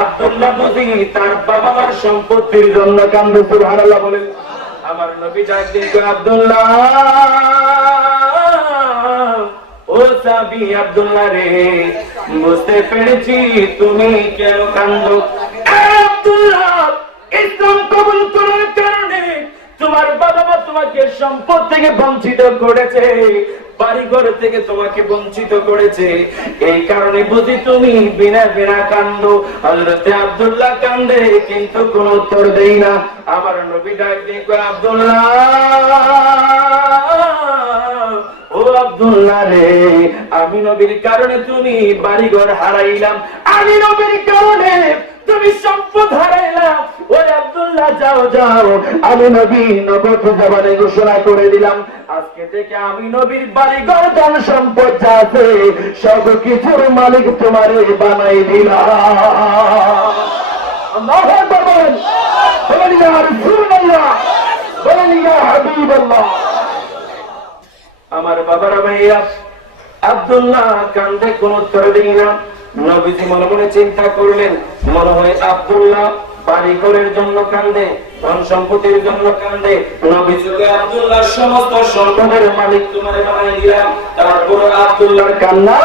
আব্দুল্লাহ বুঝি তার বাবা মার সম্পত্তির জন্য কান্দে। সুবহানাল্লাহ বলেন। আমার নবী ডাক দিয়ে কয়, আব্দুল্লাহ, ও সাহাবী আব্দুল্লাহ রে, বুঝতে পেরেছি তুমি কেন কান্দো। আব্দুল্লাহ, ইসলাম কবুল করার কারণে তোমার বাবা মা তোমাকে সম্পদ থেকে বঞ্চিত করেছে, বাড়ি ঘর থেকে তোমাকে বঞ্চিত করেছে, এই কারণে বুঝি তুমি বিনা বিনা কান্দো। হযরত আব্দুল্লাহ কান্দে, কিন্তু কোন উত্তর দেই না। আমার নবী ডাক দিয়ে কয়, আব্দুল্লাহ, ও আব্দুল্লাহ রে, আমি নবীর কারণে তুমি বাড়িঘর হারাইলাম, আমি নবীর কারণে তুমি সম্পদ হারাইলাম। ওই আব্দুল্লাহ যাও যাও, আমি নবী নবত জবানে ঘোষণা করে দিলাম, আজকে থেকে আমি নবীর বাড়িঘর ধন সম্পদ যা আছে সব কিছুর মালিক তোমারে বানাই দিলাম। আল্লাহু আকবার বলেন, বলেন ইয়া রাসূলুল্লাহ, বলেন ইয়া হাবিবাল্লাহ। আমার বাবারা ভাইয়া, আব্দুল্লাহ কান্দে কোন উত্তর দেই না। নবীজি মনে মনে চিন্তা করলেন, মনে হয় আব্দুল্লাহ বাড়ি ঘরের জন্য কান্দে, ধন সম্পত্তির জন্য কান্দে। নবীজিকে আব্দুল্লাহ সমস্ত সম্পদের মালিক তোমারে বানাই দিলাম, তারপর আব্দুল্লাহর কান্না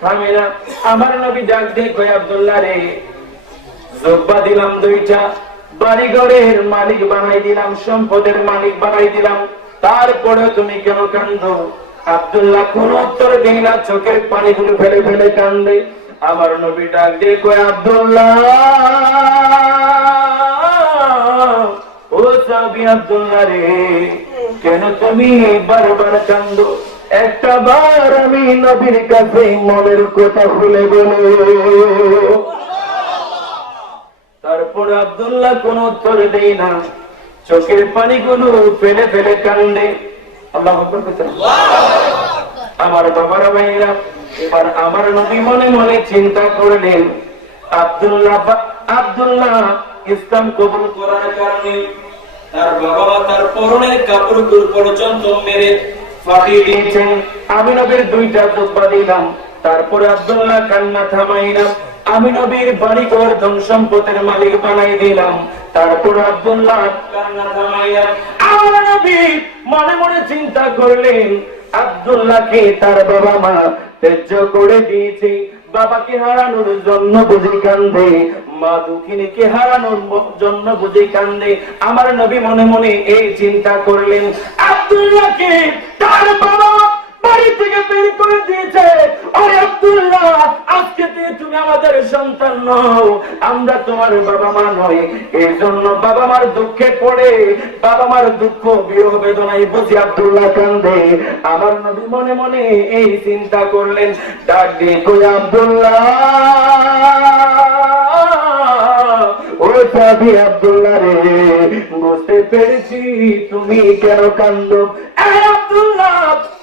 থামে না। আমার নবী ডাক দিয়ে কই, আব্দুল্লাহ রে, জুব্বা দিলাম দুইটা, বাড়ি ঘরের মালিক বানাই দিলাম, সম্পদের মালিক বানাই দিলাম, তারপরে তুমি কেন কান্দো? আব্দুল্লাহ কোন উত্তর দেয় না, চোখের পানিগুলো ফেলে ফেলে কান্দে। আমার নবী ডাক দিয়ে কয়, আব্দুল্লাহ, ও সাহাবী আব্দুল্লাহ রে, কেন তুমি বারবার কান্দো? একটা বার আমি নবীর কাছে মনের কথা খুলে বলো। তারপর আব্দুল্লাহ কোন উত্তর দেয় না, চোখের পানিগুলো ফেলে ফেলে কান্দে। আল্লাহু আকবার। আমার বাবারা ভাইরা, এবার আমার নবী মনে মনে চিন্তা করলেন, আব্দুল্লাহ ইসলাম কবুল করার কারণে তার বাবা তার পরনের কাপড়গুলো পর্যন্ত মেরে ফাটিয়ে দিয়েছেন। আমি নবীর দুইটা জুব্বা দিলাম, তারপরে আব্দুল্লাহ কান্না থামাইলাম, আমি নবীর বাড়িঘর ধন সম্পদের মালিক বানাই দিলাম, তারপর আব্দুল্লাহ কান্না থামাইলাম। আমার নবী মনে মনে চিন্তা করলেন, আব্দুল্লাহকে তার বাবা মা ত্যায্য করে দিয়েছে, বাবাকে হারানোর জন্য বুঝি কান্দে, মা দুঃখিনীকে হারানোর জন্য বুঝি কান্দে। আমার নবী মনে মনে এই চিন্তা করলেন, আব্দুল্লাহকে তার বাবা বাড়ি থেকে বের করে দিয়েছে, আরে আব্দুল্লাহ, আজকে থেকে তুমি আমাদের সন্তান নও, আমরা তোমার বাবা মা নই। এই জন্য বাবা মার দুঃখে পড়ে, বাবা মার দুঃখ বিরহ বেদনায় বুঝি আব্দুল্লাহ কান্দে। আমার নবী মনে মনে এই চিন্তা করলেন, ডাক দিয়ে কই, আব্দুল্লাহ, ও সাহাবী আব্দুল্লাহ রে, বুঝতে পেরেছি তুমি কেন কান্দো। আব্দুল্লাহ,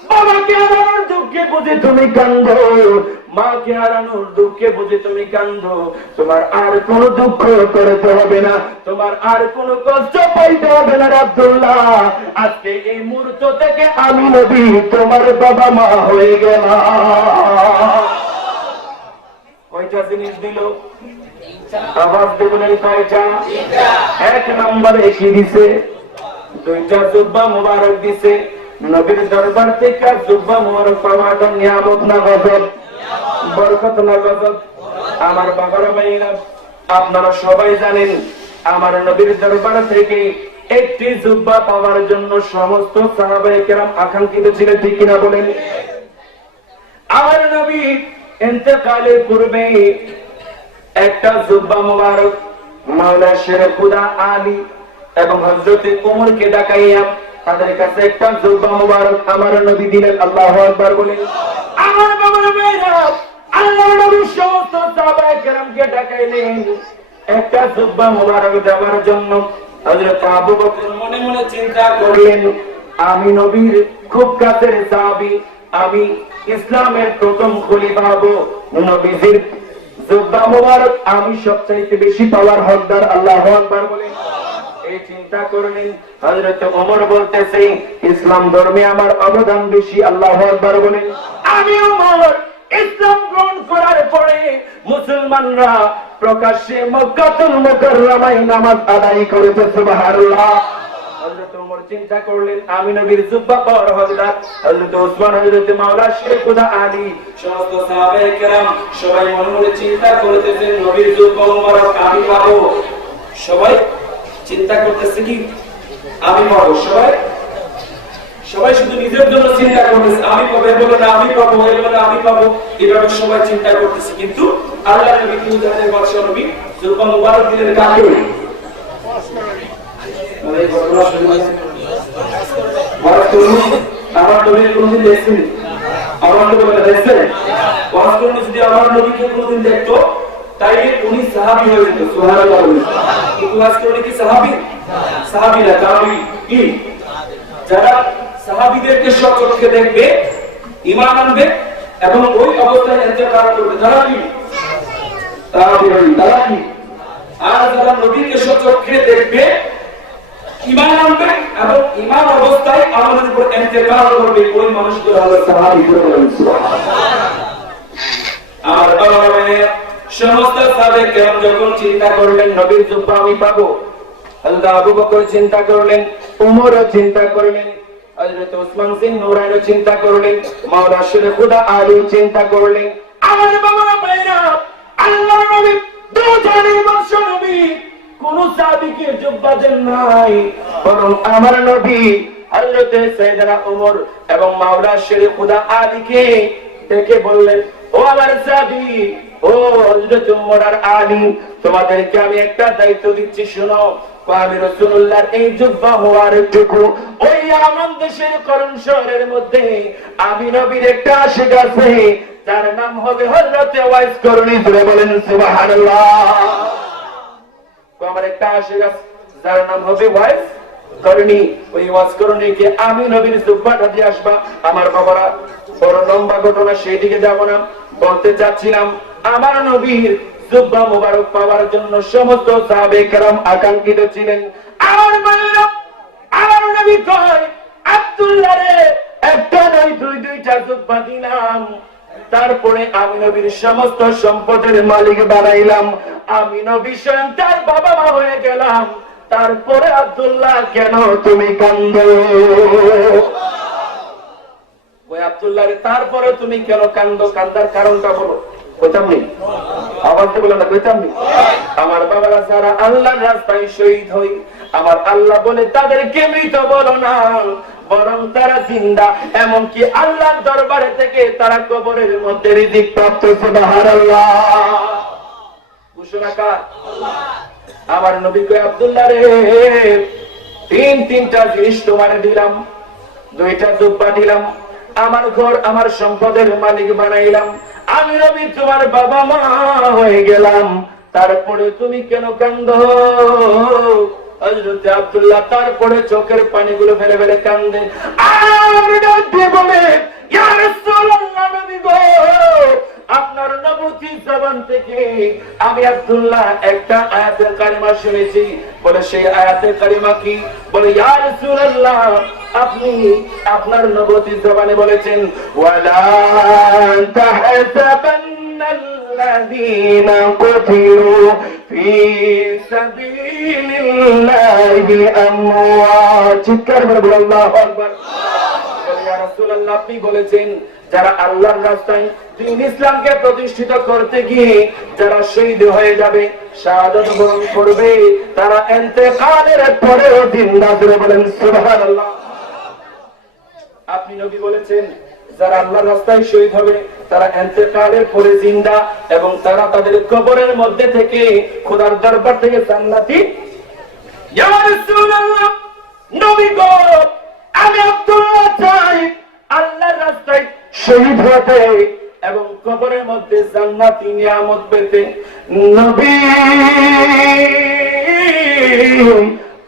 বাবাকে হারানোর দুঃখে বুঝে তুমি কান্দো, মাকে হারানোর দুঃখে বুঝে তুমি কান্দো, তোমার আর কোনো দুঃখ করতে হবে না, তোমার আর কোনো কষ্ট পাইতে হবে না আব্দুল্লাহ। আজকে এই মুহূর্ত থেকে আমি নবী তোমার বাবা মা হয়ে গেলাম। কয়টা জিনিস দিল? আওয়াজ দেবেন কয়টা? এক নম্বরে কি দিছে? দুইটা জুব্বা মুবারক দিছে। নবীর দরবার থেকে জুব্বা মুবারক পাওয়াটা নিয়ামত না গজব? বরকত না গজব? আমার বাবারা ভাইরা, আপনারা সবাই জানেন, আমার নবীর দরবার থেকে একটি জুব্বা পাওয়ার জন্য সমস্ত সাহাবায়ে কেরাম আকাঙ্ক্ষিত ছিলেন, ঠিক কিনা বলেন? আমার নবী ইন্তেকালের পূর্বে একটা জুব্বা মুবারক মাওলানা শের খুদা আলী এবং হযরত ওমরকে ডাকাইয়া তাদের কাছে একটা জুব্বা মুবারক আমার নবী দিলেন। আল্লাহু আকবার বলেন। আমার বাবার ভাইরা, আল্লাহর নবী সমস্ত সাহাবায়ে কেরামকে ডাকাইলেন একটা জুব্বা মুবারক দেওয়ার জন্য। হযরত আবু বকর মনে মনে চিন্তা করলেন, আমি নবীর খুব কাছের সাহাবী, আমি ইসলামের প্রথম খলিফা হব, নবীজির জুব্বা মুবারক আমি সবচাইতে বেশি পাওয়ার হকদার। আল্লাহু আকবার বলেন। এই চিন্তা করলেন। হযরত ওমর বলতেছে, ইসলাম ধর্মে আমার অবদান বেশি। আল্লাহু আকবার বলেন। আমি ওমর ইসলাম গ্রহণ করার পরে মুসলমানরা প্রকাশ্যে মক্কাতুল মুকাররমায় নামাজ আদায় করেছে। সুবহানাল্লাহ। হযরত ওমর চিন্তা করলেন, আমি নবীর জুব্বা পাওয়ার হকদার। হযরত ওসমান, হযরত মাওলানা শের খুদা আলী, সমস্ত সাহাবায়ে কেরাম সবাই মনে মনে চিন্তা করতেছেন, নবীর জুব্বা মুবারক আমি পাবো। সবাই চিন্তা করতেছে কি আমি পাবো? সবাই শুধু নিজের জন্য চিন্তা করতেছে, আমি পাবো, বলে না আমি পাবো, বলে আমি পাবো, এভাবে সবাই চিন্তা করতেছে। কিন্তু আল্লাহ নবী দুজাহানের বাদশা নবী জুব্বা মুবারক দিলেন কাকে? আমার নবীর কোনদিন দেখছেন? আমার নবী বলে দেখছেন? ওয়াজ করলে যদি আমার নবীকে কোনদিন দেখতো তাইলে উনি সাহাবী হয়ে যেত। সুবহানাল্লাহ। কিন্তু ওয়াজ করলে কি সাহাবী? সাহাবী না, তাবী। কি যারা সাহাবীদেরকে সচক্ষে দেখবে, ঈমান আনবে এবং ওই অবস্থায় ইন্তেকাল করবে, তারা কি? তাবী। তারা কি? আর যারা নবীকে সচক্ষে দেখবে, ঈমান আনবে এবং ঈমান অবস্থায় আমাদের উপর ইন্তেকাল করবে, ওই মানুষগুলো হলো সাহাবী। আর বাবারে সমস্ত সাহাবায়ে কেরাম যখন চিন্তা করলেন নবীর জুব্বা আমি পাবো, হযরত আবু বকর চিন্তা করলেন, উমরও চিন্তা করলেন, হযরত ওসমান বিন নুরাইনও চিন্তা করলেন, মাওলা শরীফ খুদা আলীও চিন্তা করলেন। আমার বাবারা ভাইরা, আল্লাহর নবী দুজানের বংশ নবী, কোন সাহাবীকে জুব্বা দেন নাই, বরং আমার নবী হযরত সাইয়েদনা ওমর এবং মাওলা শরীফ খুদা আলীকে ডেকে বললেন, ও আমার সাহাবী, ও হযরত ওমর আর আলী, তোমাদেরকে আমি একটা দায়িত্ব দিচ্ছি, শোনো। আমি রাসূলুল্লাহর এই জুব্বা হওয়ার টুকু ওই ইয়ামান দেশের করণ শহরের মধ্যে আমি নবীর একটা আশিক আছে, তার নাম হবে হযরত ওয়াইস করণী। জোরে বলেন সুবহানাল্লাহ। আমার একটা আশিক আছে যার নাম হবে ওয়াইস করণী। ওই ওয়াইস করণীকে আমি নবীর জুব্বাটা দিয়ে আসবা। আমার বাবারা, বড় লম্বা ঘটনা, সেই দিকে যাব না, বলতে চাচ্ছিলাম আমার নবীর জুব্বা মুবারক পাওয়ার জন্য সমস্ত সাহাবায়ে কেরাম আকাঙ্ক্ষিত ছিলেন। আমার মায়েরা, আমার নবী কয়, আব্দুল্লাহ রে একটা নয় দুইটা জুব্বা দিলাম, তারপরে আমি নবীর সমস্ত সম্পদের মালিক বানাইলাম, আমি নবী স্বয়ং তার বাবা মা হয়ে গেলাম, তারপরে আব্দুল্লাহ কেন তুমি কান্দো? ওই আব্দুল্লাহ রে তারপরে তুমি কেন কান্দো? কান্দার কারণটা বলো। কইতাম নি? আওয়াজ দিয়ে বলেন না, কইতাম নি? আমার বাবারা যারা আল্লাহর রাস্তায় শহীদ হই, আমার আল্লাহ বলে তাদেরকে মৃত বলো না, বরং তারা জিন্দা, এমনকি আল্লাহর দরবারে থেকে তারা কবরের মধ্যে রিজিক প্রাপ্ত। সুবহানাল্লাহ। ঘোষণা কার? আমার নবী কয়, আব্দুল্লাহ রে তিনটা জিনিস তোমারে দিলাম, দুইটা জুব্বা দিলাম, আমার ঘর আমার সম্পদের মালিক বানাইলাম, আমি নবী তোমার বাবা মা হয়ে গেলাম, তারপরে তুমি কেন কান্দো? হযরত আব্দুল্লাহ তারপরে চোখের পানিগুলো ফেলে ফেলে কান্দে। আর নবী বলে, ইয়া রাসূলুল্লাহ, নবী গো, আপনার নবুতি জবান থেকে আমি আব্দুল্লাহ একটা আয়াতে কারিমা শুনেছি। বলে সেই আয়াতে কারিমা কি? বলে, ইয়া রাসূলুল্লাহ, আপনি আপনার নবুতি জবানে বলেছেন, ওয়ালা তাহসাবান্নাল্লাযীনা কুতিলু ফি সাবিলিল্লাহি আমওয়াত। চিৎকার করে বলেন আল্লাহু আকবার। ইয়া রাসূলুল্লাহ, আপনি বলেছেন যারা আল্লাহর রাস্তায় দ্বীন ইসলামকে প্রতিষ্ঠিত করতে গিয়ে যারা শহীদ হয়ে যাবে, শাহাদাত বরণ করবে, তারা ইন্তেকালের পরেও জিন্দা। জোরে বলেন সুবহানাল্লাহ। আপনি নবী বলেছেন যারা আল্লাহর রাস্তায় শহীদ হবে তারা ইন্তেকালের পরে জিন্দা, এবং তারা তাদের কবরের মধ্যে থেকে খোদার দরবার থেকে জান্নাতি। ইয়া রাসূলুল্লাহ, নবী গো, আমি আব্দুল্লাহ চাই আল্লাহর রাস্তায় শহীদ হতে এবং কবরের মধ্যে জান্নাতি নিয়ামত পেতে। নবী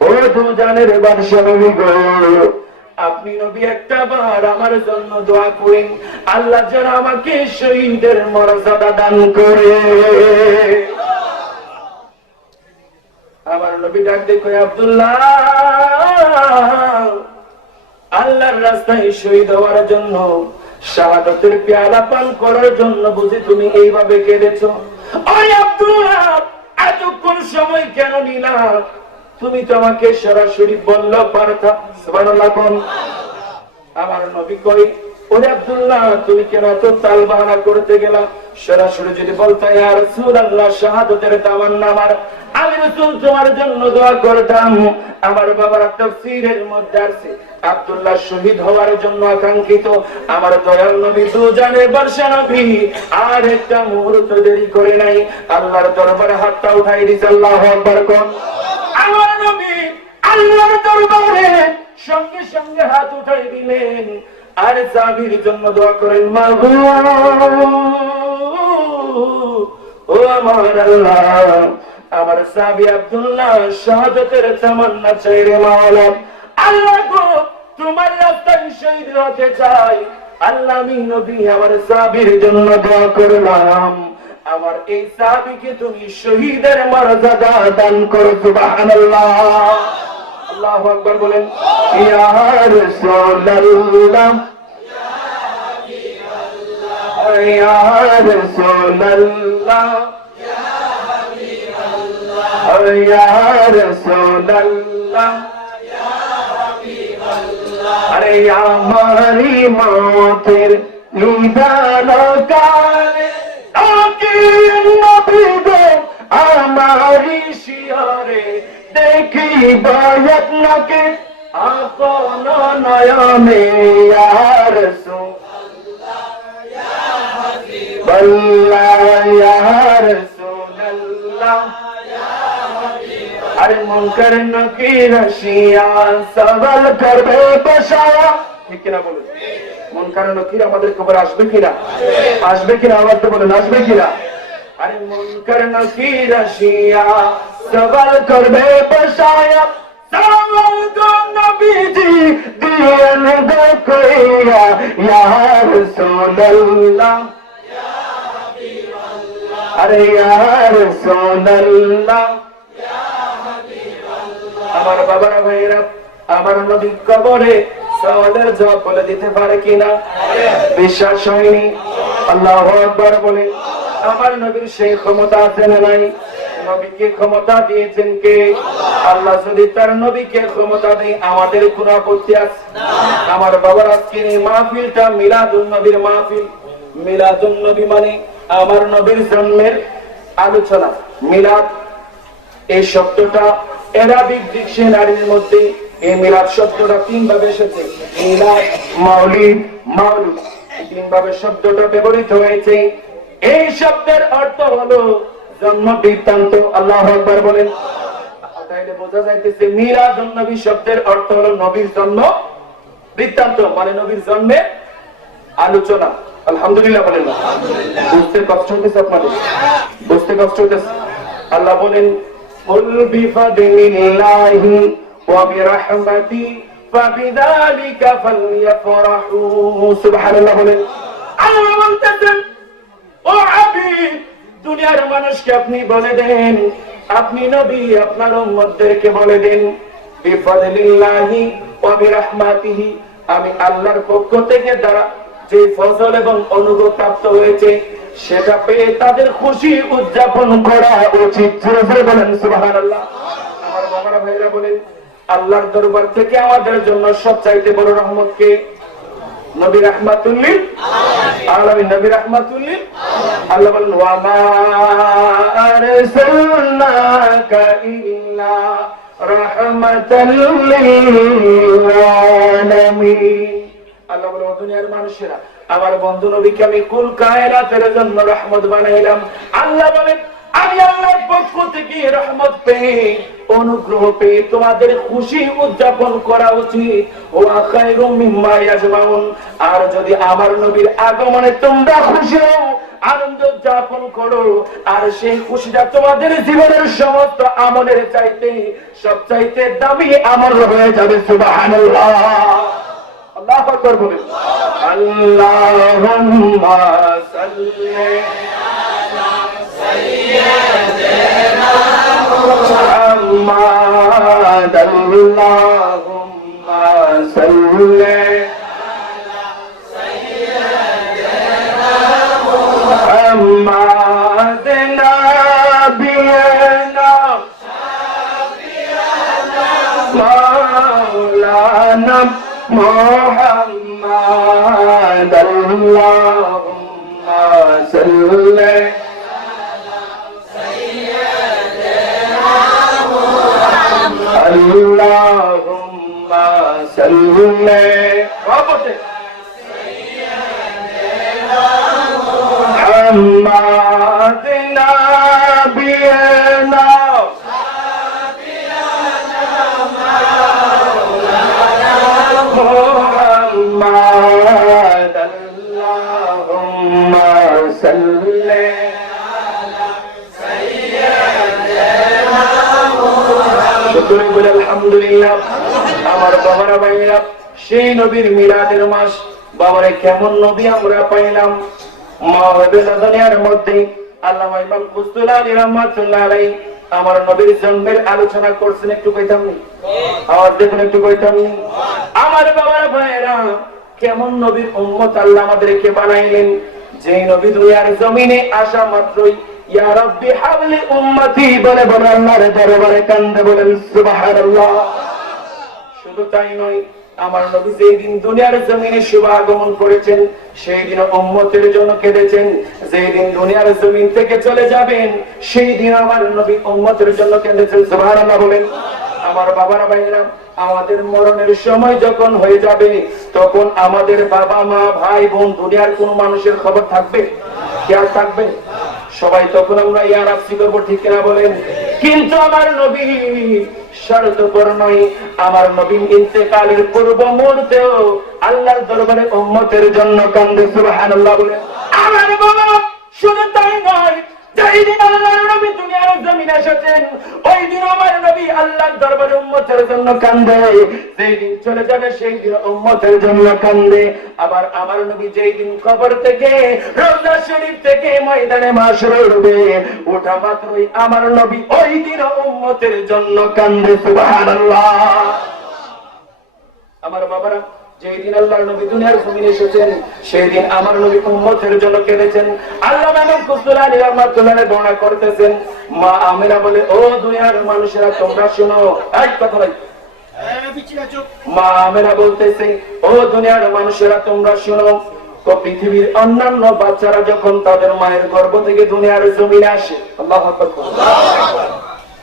ও দুজানের বাদশা নবী গো, আপনি নবী একটা বার আমার জন্য দোয়া করেন, আল্লাহ যেন আমাকে শহীদের মর্যাদা দান করে। আমার নবী ডাক দিয়ে কয়, আব্দুল্লাহ, আল্লাহর রাস্তায় শহীদ হওয়ার জন্য, শাহাদাতের পেয়ালা পান করার জন্য বুঝি তুমি এইভাবে কেঁদেছো? ওই আব্দুল্লাহ, এতক্ষণ সময় কেন নিলা? তুমি তো আমাকে সরাসরি বললে পারতা। সুবহানাল্লাহ। আমার নবী কই, ওরে আব্দুল্লাহ, তুমি কেন এত তাল বাহানা করতে গেলা? সরাসরি যদি বলতা, ইয়া রাসূলুল্লাহ, শাহাদাতের তামান্না আমার, আমি রাসূল তোমার জন্য দোয়া করতাম। আমার বাবার তাফসীরের মধ্যে আছে আব্দুল্লাহ শহীদ হওয়ার জন্য আকাঙ্ক্ষিত। আমার দয়াল নবী দুজানের বর্ষা নবী আর একটা মুহূর্ত দেরি করে নাই, আল্লাহর দরবারে হাতটা উঠাই দিয়েছে। আল্লাহু আকবার কোন। আমার নবী আল্লাহর দরবারে সঙ্গে সঙ্গে হাত উঠাই দিলেন আর সাহাবীর জন্য দোয়া করেন, মাগো ও আমার আল্লাহ, আমার সাহাবী আব্দুল্লাহ শাহাদাতের তামান্না চাই রে মাওলা। আল্লাহ গো, তোমার রাস্তায় শহীদ হতে চাই। আল্লাহ, আমি নবী আমার সাহাবীর জন্য দোয়া করলাম, আমার এই সাহাবীকে তুমি শহীদের মর্যাদা দান করো। সুবহানাল্লাহ, আল্লাহু আকবার বলেন। ইয়া রাসূলুল্লাহ, ইয়া রাসূলুল্লাহ, ইয়া রাসূলুল্লাহ, আরে আমারি মতের নিদান কালে নবী গো আমারি শিয়রে দেখি আপনাকে আপন নয়নে। ইয়া রাসূলুল্লাহ, ইয়া রাসূলুল্লাহ, আরে মুনকার নকির আসিয়া সওয়াল করবে বসায়া, ঠিক কিনা বলুন? মুনকার নকির আমাদের কবর আসবে কিনা? আসবে কিনা? আওয়াজ তো বলেন, আসবে কিনা? আরে মুনকার নকির আসিয়া সওয়াল করবে বসায়া, সওয়াল গো নবীজি দিয়েন গো কইয়া। ইয়া রাসূলুল্লাহ, ইয়া হাবিবাল্লাহ, আরে ইয়া রাসূলুল্লাহ, আমার বাবারা ভাইরা, আমার নবী কবরে সওয়ালের জবাব বলে দিতে পারে কিনা? বিশ্বাস হয়নি? আল্লাহু আকবার বলেন। আমার নবীর সেই ক্ষমতা আছে না নাই? নবীকে ক্ষমতা দিয়েছেন কে? আল্লাহ। যদি তার নবীকে ক্ষমতা দেয় আমাদের কোন আপত্তি আছে? আমার বাবার আজকের এই মাহফিলটা মিলাদুন নবীর মাহফিল। মিলাদুন নবী মানে আমার নবীর জন্মের আলোচনা। মিলাদ এই শব্দটা আরবিক ডিকশনারির মধ্যে এই মিলাদ শব্দটা তিন ভাবে এসেছে। মিলাদ, মাউলিদ, মাউলুদ, তিন ভাবে শব্দটা ব্যবহৃত হয়েছে। এই শব্দের অর্থ হলো জন্ম বৃত্তান্ত। আল্লাহু আকবার বলেন। তাইলে বোঝা যাইতেছে মিলাদুন নবী শব্দের অর্থ হলো নবীর জন্ম বৃত্তান্ত, মানে নবীর জন্মের আলোচনা। আলহামদুলিল্লাহ বলেন। বুঝতে কষ্ট হতেছে আপনাদের? বুঝতে কষ্ট হতেছে? আল্লাহ বলেন, قل بفضل الله وبرحمته فبذلك فليفرحوا। সুবহানাল্লাহ বলেন। আল্লাহ বলতেছেন, ও আবিদ, দুনিয়ার মানুষকে আপনি বলে দেন, আপনি নবী আপনার উম্মতদেরকে বলে দেন, বিফাদলিল্লাহি ওয়া বিরহমাতিহি, আমি আল্লাহর পক্ষ থেকে দ্বারা যে ফজল এবং অনুগ্রহ প্রাপ্ত হয়েছে সেটা পেয়ে তাদের খুশি উদযাপন করা উচিত। বলেন সুবহানাল্লাহ। আমার বাবারা ভাইরা বলেন, আল্লাহর দরবার থেকে আমাদের জন্য সবচাইতে বড় রহমত কে? নবী রাহমাতুল লিল আলামিন। নবী রাহমাতুল লিল। আল্লাহ বলেন, ওয়া মা আরসালনাকা ইল্লা রাহমাতাল লিল আলামিন। আল্লাহ বলেন, দুনিয়ার মানুষেরা, আমার বন্ধু নবীকে আমি কুল কায়নাতের জন্য রহমত বানাইলাম। আল্লাহ বলেন, আমি আল্লাহর পক্ষ থেকে রহমত পেয়ে, অনুগ্রহ পেয়ে তোমাদের খুশি উদযাপন করা উচিত। ওয়া খায়রুম মিম্মা ইয়াজমাউন, আর যদি আমার নবীর আগমনে তোমরা খুশি হও, আনন্দ উদযাপন করো, আর সেই খুশিটা তোমাদের জীবনের সমস্ত আমলের চাইতে সবচাইতে দামি আমল হয়ে যাবে। সুবহানাল্লাহ। আল্লাহু আকবার বলেন। আল্লাহুম্মা সাল্লি আলা সাইয়্যিদিনা মুহাম্মাদ। আল্লাহুম্মা সাল্লি আলা সাইয়্যিদিনা মুহাম্মাদ নাবিয়িনা শাফি'ানা মাওলানা মুহাম্মাদ। আল্লাহুম্মা সাল্লি আলা সাইয়্যিদিনা মুহাম্মাদ। আল্লাহুম্মা সাল্লি আলা সাইয়্যিদিনা মুহাম্মাদ নাবিয়িনা শাফি'ানা মাওলানা সাল্লি আলা সাইয়্যিদিনা মুহাম্মদ বলে আলহামদুলিল্লাহ। আমার বাবারা ভাইরা, সেই নবীর মিলাদের মাস, বাবারে কেমন নবী আমরা পাইলাম। মা দুনিয়ার মধ্যে আল্লামা ইমাম কুস্তুলানী রাহমাতুল্লাহ আলাইহি আমার নবীর জন্মের আলোচনা করছেন, একটু কইতাম নি? আওয়াজ দেখুন, একটু কইতাম নি? আমার বাবার ভাইরা, কেমন নবীর উম্মত আল্লাহ আমাদেরকে বানাইলেন। যেই নবী দুনিয়ার জমিনে আসা মাত্রই ইয়া রাব্বি হাবলি উম্মতি বলে বলে আল্লাহর দরবারে কান্দে বলেন সুবহানাল্লাহ। শুধু তাই নয়, আমার নবী যেই দিন দুনিয়ার জমিনে শুভ আগমন করেছেন, সেই দিন উম্মতের জন্য কেঁদেছেন। যেই দিন দুনিয়ার জমিন থেকে চলে যাবেন, সেই দিন আমার নবী উম্মতের জন্য কেঁদেছেন। সুবহানাল্লাহ বলেন। আমার বাবারা ভাইরা, আমাদের মরণের সময় যখন হয়ে যাবে, তখন আমাদের বাবা মা ভাই বোন দুনিয়ার কোন মানুষের খবর থাকবে? খেয়াল থাকবে? সবাই তখন আমরা ইয়া রাব্বি করবো, ঠিক কিনা বলেন? কিন্তু আমার নবী স্বার্থপর নয়। আমার নবী ইন্তেকালের পূর্ব মুহূর্তেও আল্লাহর দরবারে উম্মতের জন্য কান্দে। সুবহানাল্লাহ বলেন। আমার বাবা, শুধু তাই নয়, যেই দিন আল্লাহর নবী দুনিয়ার জমিনে এসেছেন, ওই দিন আমার নবী আল্লাহর দরবারে উম্মতের জন্য কান্দে। যেই দিন চলে যাবে, সেই দিন উম্মতের জন্য কান্দে। আবার আমার নবী যেই দিন কবর থেকে, রওজা শরীফ থেকে ময়দানে মাশর উঠবে, ওঠা মাত্রই আমার নবী ওই দিন উম্মতের জন্য কান্দে। সুবহানাল্লাহ। আমার বাবারা, যেই দিন আল্লাহর নবী দুনিয়ার জমিনে এসেছেন, সেই দিন আমার নবী উম্মতের জন্য কেঁদেছেন। আল্লামা ইমাম কুস্তুলানী রাহমাতুল্লাহ আলাইহি বর্ণনা করতেছেন, মা আমেনা বলে, ও দুনিয়ার মানুষেরা তোমরা শোনো। এই কথা বল। মা আমেনা বলতেছে, ও দুনিয়ার মানুষেরা তোমরা শোনো। তো পৃথিবীর অন্যান্য বাচ্চারা যখন তাদের মায়ের গর্ভ থেকে দুনিয়ার জমিনে আসে, আল্লাহু আকবার,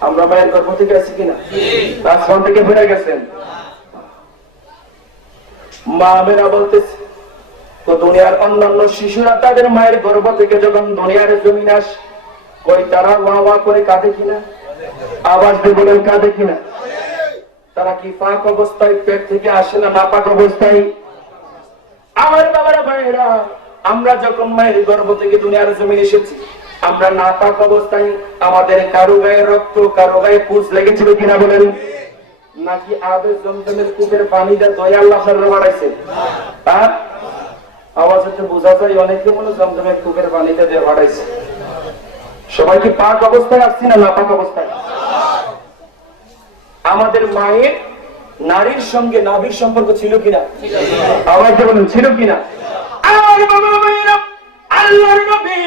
আমরা মায়ের গর্ভ থেকে আসি কিনা? আসমান থেকে ফিরে গেছেন। মা আমেনা বলতেছে, তো দুনিয়ার অন্যান্য শিশুরা তাদের মায়ের গর্ভ থেকে যখন দুনিয়ার জমিনে আসে, কই তারা মা মা করে কাঁদে কিনা? আওয়াজ দিয়ে বলেন, কাঁদে কিনা? তারা কি পাক অবস্থায় পেট থেকে আসে না নাপাক অবস্থায়? আমার বাবারা ভাইরা, আমরা যখন মায়ের গর্ভ থেকে দুনিয়ার জমিনে এসেছি, আমরা নাপাক অবস্থায়। আমাদের কারো গায়ে রক্ত, কারো গায়ে পুঁজ লেগেছিল কিনা বলেন? নাকি আবে জমজমের কূপের পানিটা দয়া আল্লাহ বাড়াইছে? আওয়াজ একটু বোঝা যায়, অনেকে মনে জমজমের কূপের পানিটা দিয়ে বাড়াইছে। সবাই কি পাক অবস্থায় আসছি না নাপাক অবস্থায়? আমাদের মায়ের নারীর সঙ্গে নাভির সম্পর্ক ছিল কিনা? আওয়াজ বলুন, ছিল কিনা? আমার বাবা ভাইরা, আল্লাহর নবী,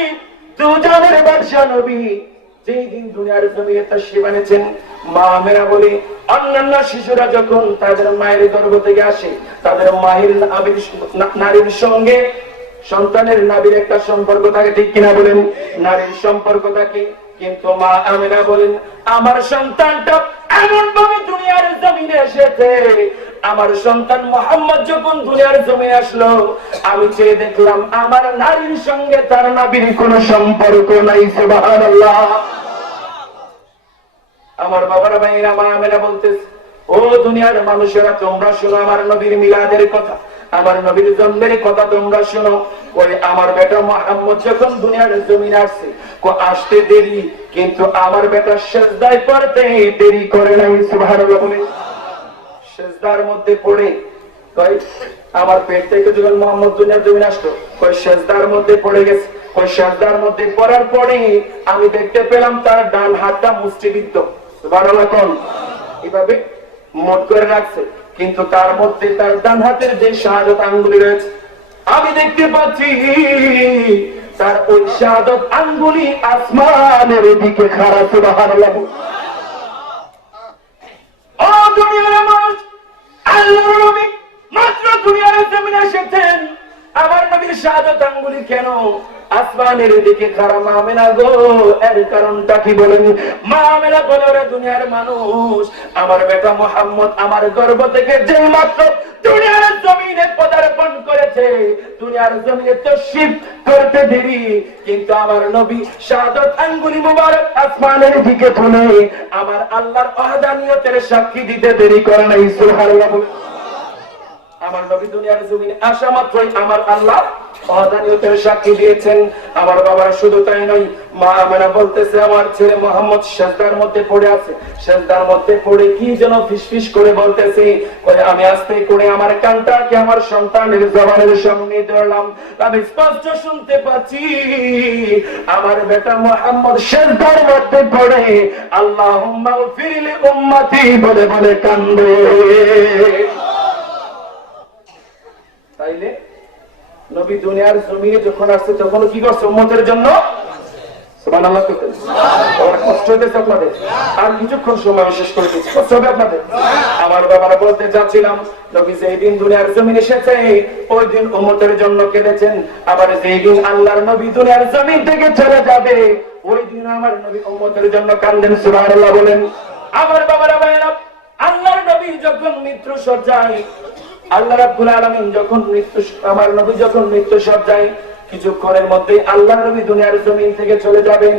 দুজানের বাদশা নবী, যেই দিন দুনিয়ার জমিনে তাশরীফ এনেছেন, মা আমেনা বলে, অন্যান্য শিশুরা যখন তাদের মায়ের গর্ভ থেকে আসে, তাদের মায়ের নারীর সঙ্গে সন্তানের নাভির একটা সম্পর্ক থাকে, ঠিক কিনা বলেন? নারীর সম্পর্ক থাকে। কিন্তু মা আমেনা বলেন, আমার সন্তানটা এমন ভাবে দুনিয়ার জমিনে এসেছে, আমার সন্তান মুহাম্মদ যখন দুনিয়ার জমিনে আসলো, আমি চেয়ে দেখলাম আমার নারীর সঙ্গে তার নাভির কোনো সম্পর্ক নাই। সুবহানাল্লাহ। আমার বাবার ভাইরা, মা আমেনা বলতেছে, ও দুনিয়ার মানুষেরা তোমরা শোনো আমার নবীর মিলাদের কথা, আমার নবীর জন্মের কথা তোমরা শোনো। ওই আমার বেটা মুহাম্মদ যখন দুনিয়ার জমিনে আসছে, আসতে দেরি, কিন্তু আমার বেটা সিজদায় পড়তে দেরি করে নাই। সুবহানাল্লাহ বলে সিজদার মধ্যে পড়ে, কই আমার পেট থেকে যখন মুহাম্মদ দুনিয়ার জমিনে আসলো, কই সিজদার মধ্যে পড়ে গেছে। ওই সিজদার মধ্যে পড়ার পরে আমি দেখতে পেলাম তার ডান হাতটা মুষ্টিবিদ্ধ। সুবহানাল্লাহ কোন এভাবে মোট করে রাখছে, কিন্তু তার মধ্যে তার ডান হাতের যে শাহাদাত আঙ্গুলি রয়েছে, আমি দেখতে পাচ্ছি তার ওই শাহাদাত আঙ্গুলি আসমানের দিকে খাড়া। সুবহানাল্লাহ। ও দুনিয়ার মানুষ, আল্লাহর নবী মাত্র দুনিয়ার জমিনে এসেছেন, আমার নবীর শাহাদাত আঙ্গুলি কেন আসমানের দিকে খাড়া? মা আমেনা গো, এর কারণটা কি বলেন? মা আমেনা বলে, ওরে দুনিয়ার মানুষ, আমার বেটা মুহাম্মদ আমার গর্ভ থেকে যে মাত্র দুনিয়ার জমিনে পদার্পণ করেছে, দুনিয়ার জমিনে তাশরীফ করতে দেরি, কিন্তু আমার নবী শাহাদাত আঙ্গুলি মুবারক আসমানের দিকে তুলে আমার আল্লাহর ওয়াহদানিয়তের সাক্ষী দিতে দেরি করে নাই। সুবহানাল্লাহ। আমার নবী দুনিয়ার জমিনে আসা মাত্রই আমার আল্লাহ ওয়াহদানিয়তের সাক্ষী দিয়েছেন। আমার বাবা শুধু তাই নয়, মা আমেনা বলতেছে আমার ছেলে মোহাম্মদ সিজদার মধ্যে পড়ে আছে। সিজদার মধ্যে পড়ে কি যেন ফিসফিস করে বলতেছে, আমি আস্তে করে আমার কানটাকে আমার সন্তানের জবানের সামনে ধরলাম, আমি স্পষ্ট শুনতে পাচ্ছি আমার বেটা মোহাম্মদ সিজদার মধ্যে পড়ে আল্লাহুম্মা গফির লি উম্মতি বলে বলে কান্দে। তাইলে নবী দুনিয়ার জমিনে যখন আসছে তখন কি করছে উম্মতের জন্য? সুবহানাল্লাহ। কষ্ট হতেছে আপনাদের? আর কিছুক্ষণ সময় শেষ করে দিচ্ছি, কষ্ট হবে আপনাদের। আমার বাবারা বলতে চাচ্ছিলাম, নবী যেই দিন দুনিয়ার জমিনে এসেছে ওই দিন উম্মতের জন্য কেঁদেছেন, আবার যেই দিন আল্লাহর নবী দুনিয়ার জমিন থেকে চলে যাবে ওই দিন আমার নবী উম্মতের জন্য কান্দেন। সুবহানাল্লাহ বলেন। আমার বাবারা ভাইয়েরা, আল্লাহর নবী যখন মৃত্যু সজ্জায়, আল্লাহ রাব্বুল আলামিন যখন আমার নবী যখন মৃত্যু সজ্জায়, কিছুক্ষণের মধ্যে আল্লাহ নবী দুনিয়ার জমিন থেকে চলে যাবেন।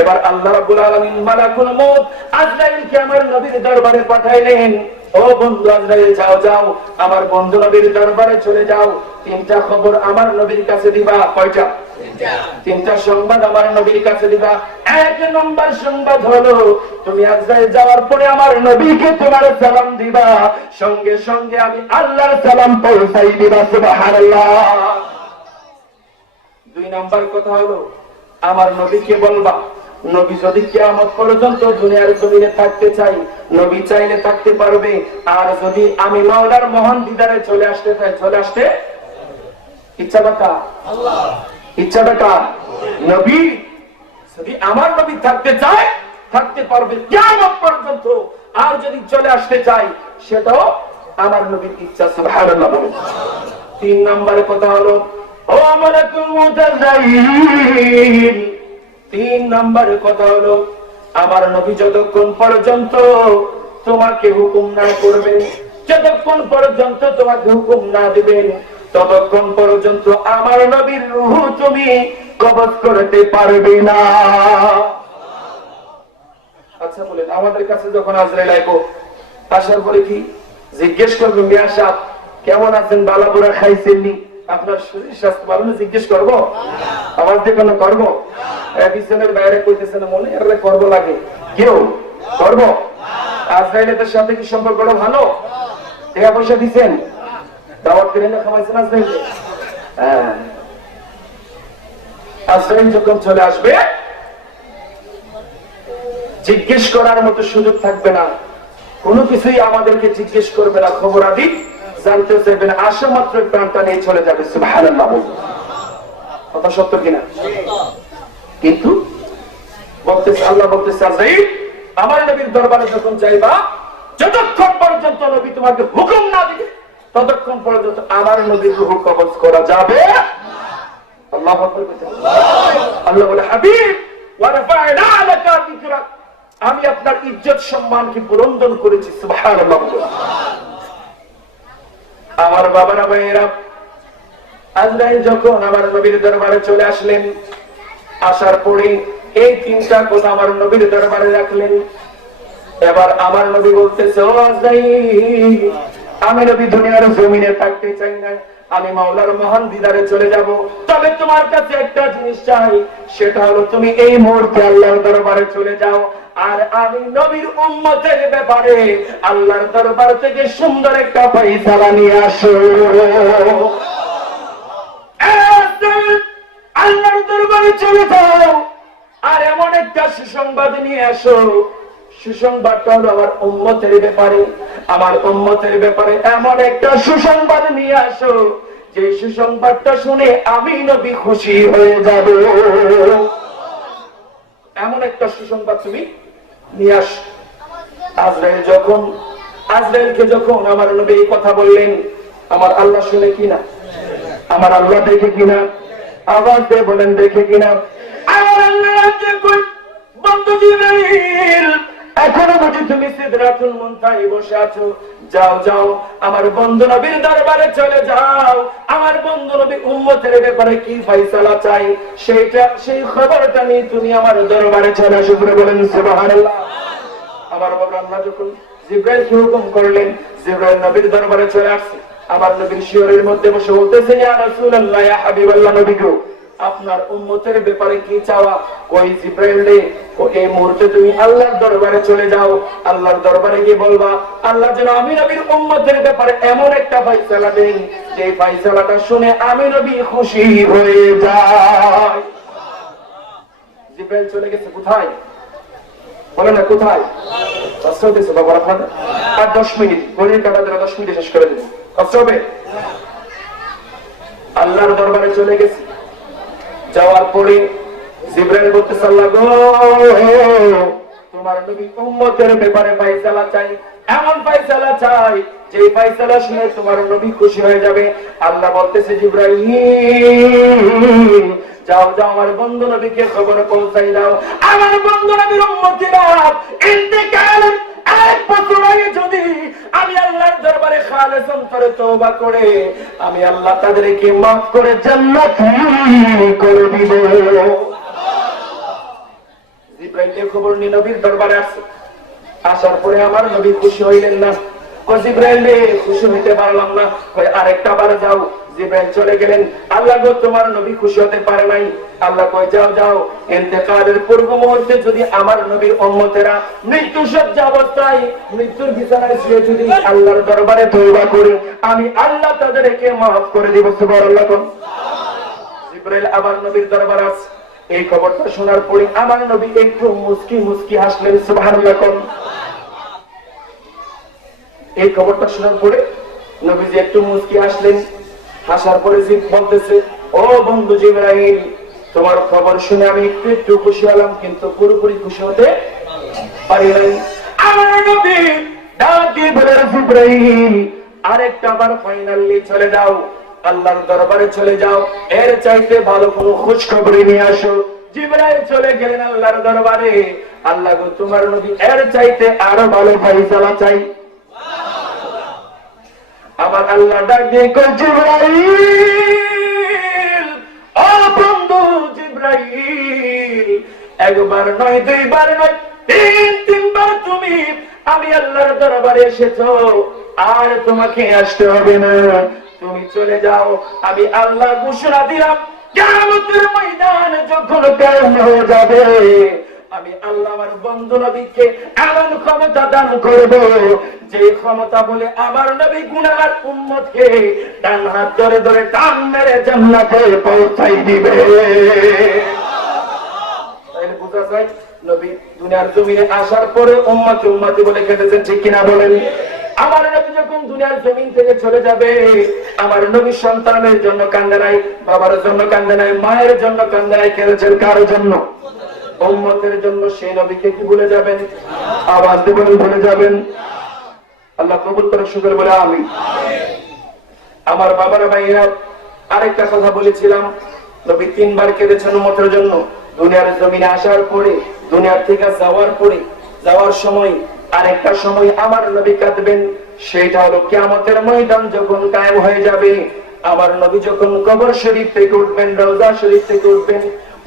এবার আল্লাহ রাব্বুল আলামিন মালাকুল মউত আজরাইলকে আমার নবীর দরবারে পাঠাইলেন। ও বন্ধু আজরাইল, যাও যাও আমার বন্ধু নবীর দরবারে চলে যাও, তিনটা খবর আমার নবীর কাছে দিবা। কয়টা? তিনটা সংবাদ আমার নবীর কাছে দিবা। এক নম্বর সংবাদ হলো, তুমি আজরাইল যাওয়ার পরে আমার নবীকে তোমার সালাম দিবা, সঙ্গে সঙ্গে আমি আল্লাহর সালাম পৌঁছাই দিবা। সুবহানাল্লাহ। দুই নম্বর কথা হলো, আমার নবীকে বলবা, নবী যদি কিয়ামত পর্যন্ত দুনিয়ার জমিনে থাকতে চাই, নবী চাইলে থাকতে পারবে, আর যদি আমি মাওলার মহান দিদারে চলে আসতে চাই, চলে আসতে ইচ্ছাটা কার? আল্লাহ। ইচ্ছাটা কার? নবী। যদি আমার নবী থাকতে চায় থাকতে পারবে কিয়ামত পর্যন্ত, আর যদি চলে আসতে চাই সেটাও আমার নবীর ইচ্ছা। সুবহানাল্লাহ বলেন। তিন নম্বরের কথা হলো, ও মালাকুল মউত আজরাইল, তিন নম্বরের কথা হলো, আমার নবী যতক্ষণ পর্যন্ত তোমাকে হুকুম না করবেন, যতক্ষণ পর্যন্ত তোমাকে হুকুম না দিবেন, ততক্ষণ পর্যন্ত আমার নবীর রূহ তুমি কবজ করতে পারবে না। আচ্ছা বলেন, আমাদের কাছে যখন আজরাইল আইবো, আসার পরে কি জিজ্ঞেস করবো, মিয়া সাহেব কেমন আছেন, বালাপুরা খাইছেননি, আপনার শরীর স্বাস্থ্য ভালো না, জিজ্ঞেস করবো? আওয়াজ দিয়ে কোনো করবো? পিছনের বাইরে কইতেছে না মনে আর করবো লাগে, কেউ করবো? আজরাইলের সাথে কি সম্পর্কটা ভালো? টাকা পয়সা দিচ্ছেন, দাওয়াত করে না খাওয়াইছেন আজরাইল? হ্যাঁ। আজরাইল যখন চলে আসবে জিজ্ঞেস করার মতো সুযোগ থাকবে না, কোনো কিছুই আমাদেরকে জিজ্ঞেস করবে না, খবর আদি জানতে চাইবে না, আসা মাত্র প্রাণটা নিয়ে চলে যাবে। সুবহানাল্লাহ। কথা সত্য কিনা? কিন্তু বলতেছে আল্লাহ, বলতেছে আজরাইল আমার নবীর দরবারে যখন যাইবা, যতক্ষণ পর্যন্ত নবী তোমাকে হুকুম না দিবে ততক্ষণ পর্যন্ত আমার নবীর রূহ কবজ করা যাবে। আল্লাহু আকবার। আল্লাহ বলে, হাবিব ওয়া রাফা'না লাকা যিকরাক, আমি আপনার ইজ্জত সম্মানকে বুলন্দন করেছি। সুবহানাল্লাহ। আমার বাবারা ভাইয়েরা, আজরাইল যখন আমার নবীর দরবারে চলে আসলেন, আসার পরে এই তিনটা কথা আমার নবীর দরবারে রাখলেন। এবার আমার নবী বলতেছে, ও আজরাইল, আমি নবী দুনিয়ার জমিনে থাকতে চাই না, আমি মাওলার মহান দিদারে চলে যাব। তবে তোমার কাছে একটা জিনিস চাই, সেটা হলো তুমি এই মুহূর্তে আল্লাহর দরবারে চলে যাও, আর আমি নবীর উম্মতের ব্যাপারে আল্লাহর দরবার থেকে সুন্দর একটা ফয়সালা নিয়ে আসো। আল্লাহর দরবারে চলে যাও আর এমন একটা সুসংবাদ নিয়ে আসো, সুসংবাদটা হলো আমার উম্মতের ব্যাপারে, আমার উম্মতের ব্যাপারে এমন একটা সুসংবাদ নিয়ে আসো যে সুসংবাদটা শুনে আমি নবী খুশি হয়ে যাব। এমন একটা সুসংবাদ তুমি নিয়ে আস। আজরাইলকে যখন আমার নবী এই কথা বললেন, আমার আল্লাহ শুনে কিনা? আমার আল্লাহ দেখে কিনা? আওয়াজ দিয়ে বলেন, দেখে কিনা? আমার আল্লাহ বন্ধু জিবরাইল, এখনো বুঝি তুমি সিদরাতুল মুনতাহায় বসে আছো? যাও যাও আমার বন্ধু নবীর দরবারে চলে যাও, আমার বন্ধু নবী উম্মতের ব্যাপারে কি ফয়সালা চাই সেই খবরটা নিয়ে তুমি আমার দরবারে চলে আসো। বলেন সুবহানাল্লাহ। আমার বাবা আল্লাহ যখন জিবরাইলকে হুকুম করলেন, জিবরাইল নবীর দরবারে চলে আসছে। আমার নবীর শিয়রের মধ্যে বসে বলতেছে, ইয়া রাসূলুল্লাহ, ইয়া হাবিবাল্লাহ, নবী গো, আপনার উম্মতের ব্যাপারে কি চাওয়া? কই জিব্রাইল রে, এই মুহূর্তে তুমি আল্লাহর দরবারে চলে যাও, আল্লাহর দরবারে গিয়ে বলবা আল্লাহ যেন আমি নবীর উম্মতের ব্যাপারে এমন একটা ফয়সালা দেন, যে ফয়সালাটা শুনে আমি নবী খুশি হয়ে যাই। জিব্রাইল চলে গেছে কোথায়? বলে না কোথায়? কষ্ট হতেছে বাবা আপনার? আর 10 মিনিট, ঘড়ির কাঁটা ধরে 10 মিনিটে শেষ করে দেবে, কষ্ট হবে? আল্লাহর দরবারে চলে গেছে। যাওয়ার পরে জিবরাইল বলতেছে, আল্লাহ গো, তোমার নবী উম্মতের ব্যাপারে ফয়সালা চাই, এমন ফয়সালা চাই যে ফয়সালা শুনে তোমার নবী খুশি হয়ে যাবে। আল্লাহ বলতেছে, জিবরাইল যাও যাও, আমার বন্ধু নবীকে খবর পৌঁছাই দাও, আমার বন্ধু নবীর উম্মতেরা ইন্তেকালের 1 বছর আগে যদি আমি আল্লাহর দরবারে খালেস অন্তরে তওবা করে আমি আল্লাহ তাদেরকে মাফ করে জান্নাতি করে দিব। জিবরাইলের খবর নিয়ে নবীর দরবারে আসছে। আসার পরে আমার নবী খুশি হইলেন না। জিবরাইল খুশি হইতে পারলাম না। আরেকটা বার যাও। জিবরাইল চলে গেলেন। আল্লাহ গো, তোমার নবী খুশি হতে পারে নাই। আল্লাহ কয়, যাও যাও, ইন্তেকালের পূর্ব মুহূর্তে যদি আমার নবীর উম্মতেরা মৃত্যু সজ্জা অবস্থায় মৃত্যুর বিছানায় শুয়ে যদি আল্লাহর দরবারে তওবা করে আমি আল্লাহ তাদেরকে মাফ করে দিব। সুবহানাল্লাহ। জিবরাইল আবার নবীর দরবারে আসে। এই খবরটা শোনার পরে আমার নবী একটু মুস্কি মুস্কি হাসলেন। সুবহানাল্লাহ। এই খবরটা শোনার পরে নবীজি একটু মুস্কি হাসলেন। হাসার পরে জিব বলতেছে, ও বন্ধু জিবরাইল, তোমার খবর শুনে আমি একটু একটু খুশি হলাম, কিন্তু পুরোপুরি খুশি হতে পারি নাই। আমার নবী ডাক দিয়ে বলে, জিবরাইল আরেকটা বার ফাইনালি চলে যাও, আল্লাহর দরবারে চলে যাও, এর চাইতে ভালো কোনো খোঁজ খবরই নিয়ে আসো। জিবরাইল চলে গেলেন আল্লাহর দরবারে। আল্লাহ গো, তোমার নবী এর চাইতে আরো ভালো ফয়সালা চাই। আমার আল্লাহ ডাক দিয়ে কয়, জিবরাইল, ও বন্ধু জিবরাইল, একবার নয়, দুইবার নয়, তিনবার তুমি আমি আল্লাহর দরবারে এসেছো, আর তোমাকে আসতে হবে না, তুমি চলে যাও। আমি আল্লাহ ঘোষণা দিলাম, কিয়ামতের ময়দানে যখন কায়েম হয়ে যাবে আমি আল্লাহ আমার বন্ধু নবীকে এমন ক্ষমতা দান করব, যে ক্ষমতা বলে আমার নবী গুনাহগার উম্মতকে ডান হাত ধরে ধরে টান মেরে জান্নাতে পৌঁছাই দিবে। তাহলে বুঝা যায় নবী দুনিয়ার জমিনে আসার পরে উম্মত উম্মতি বলে কেটেছেন, ঠিক কিনা বলেন? আমার নবী যখন দুনিয়ার জমিন থেকে চলে যাবে আমার নবী সন্তানের জন্য কান্দে নাই, বাবার জন্য কান্দে নাই, মায়ের জন্য কান্দে নাই, কেঁদেছেন কারোর জন্য? উম্মতের জন্য। সেই নবীকে কি ভুলে যাবেন? আওয়াজ দিয়ে বলেন, ভুলে যাবেন? আল্লাহ কবুল করে, শুকর বলে আমিন। আমার বাবার ভাইরা, আরেকটা কথা বলেছিলাম, নবী 3 বার কেঁদেছেন উম্মতের জন্য। দুনিয়ার জমিনে আসার পরে, দুনিয়ার থেকে যাওয়ার পরে, যাওয়ার সময় আরেকটা সময় আমার নবী কাঁদবেন। সেটা হলো কিয়ামতের ময়দান যখন কায়েম হয়ে যাবে, আমার নবী যখন কবর শরীফ থেকে উঠবেন, রওজা শরীফ থেকে উঠবেন,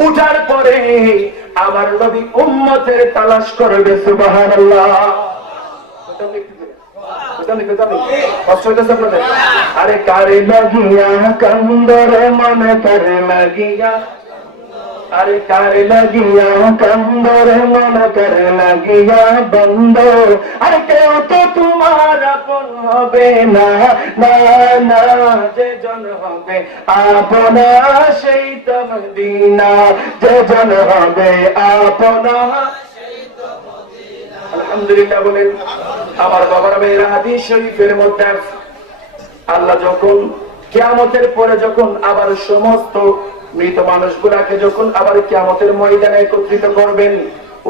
উঠার পরে আমার নবী উম্মতের তালাশ করবে। সুবহানাল্লাহ। আরে কারে লাগিয়া কান্দরে মনে করে লাগিয়া, আরে কারে লাগিয়া কান্দরে মনে করে লাগিয়া বন্ধ, আরে কেউ তো তোমার আপন হবে না, না না, যে জন হবে আপনা সেই তো মদিনা, যে জন হবে আপনা সেই তো মদিনা। আলহামদুলিল্লাহ বলেন। আমার বাবার মেয়েরা হাদিস শরীফের মধ্যে আল্লাহ যখন কিয়ামতের পরে যখন আবার সমস্ত মৃত মানুষগুলাকে যখন আবার কিয়ামতের ময়দানে একত্রিত করবেন,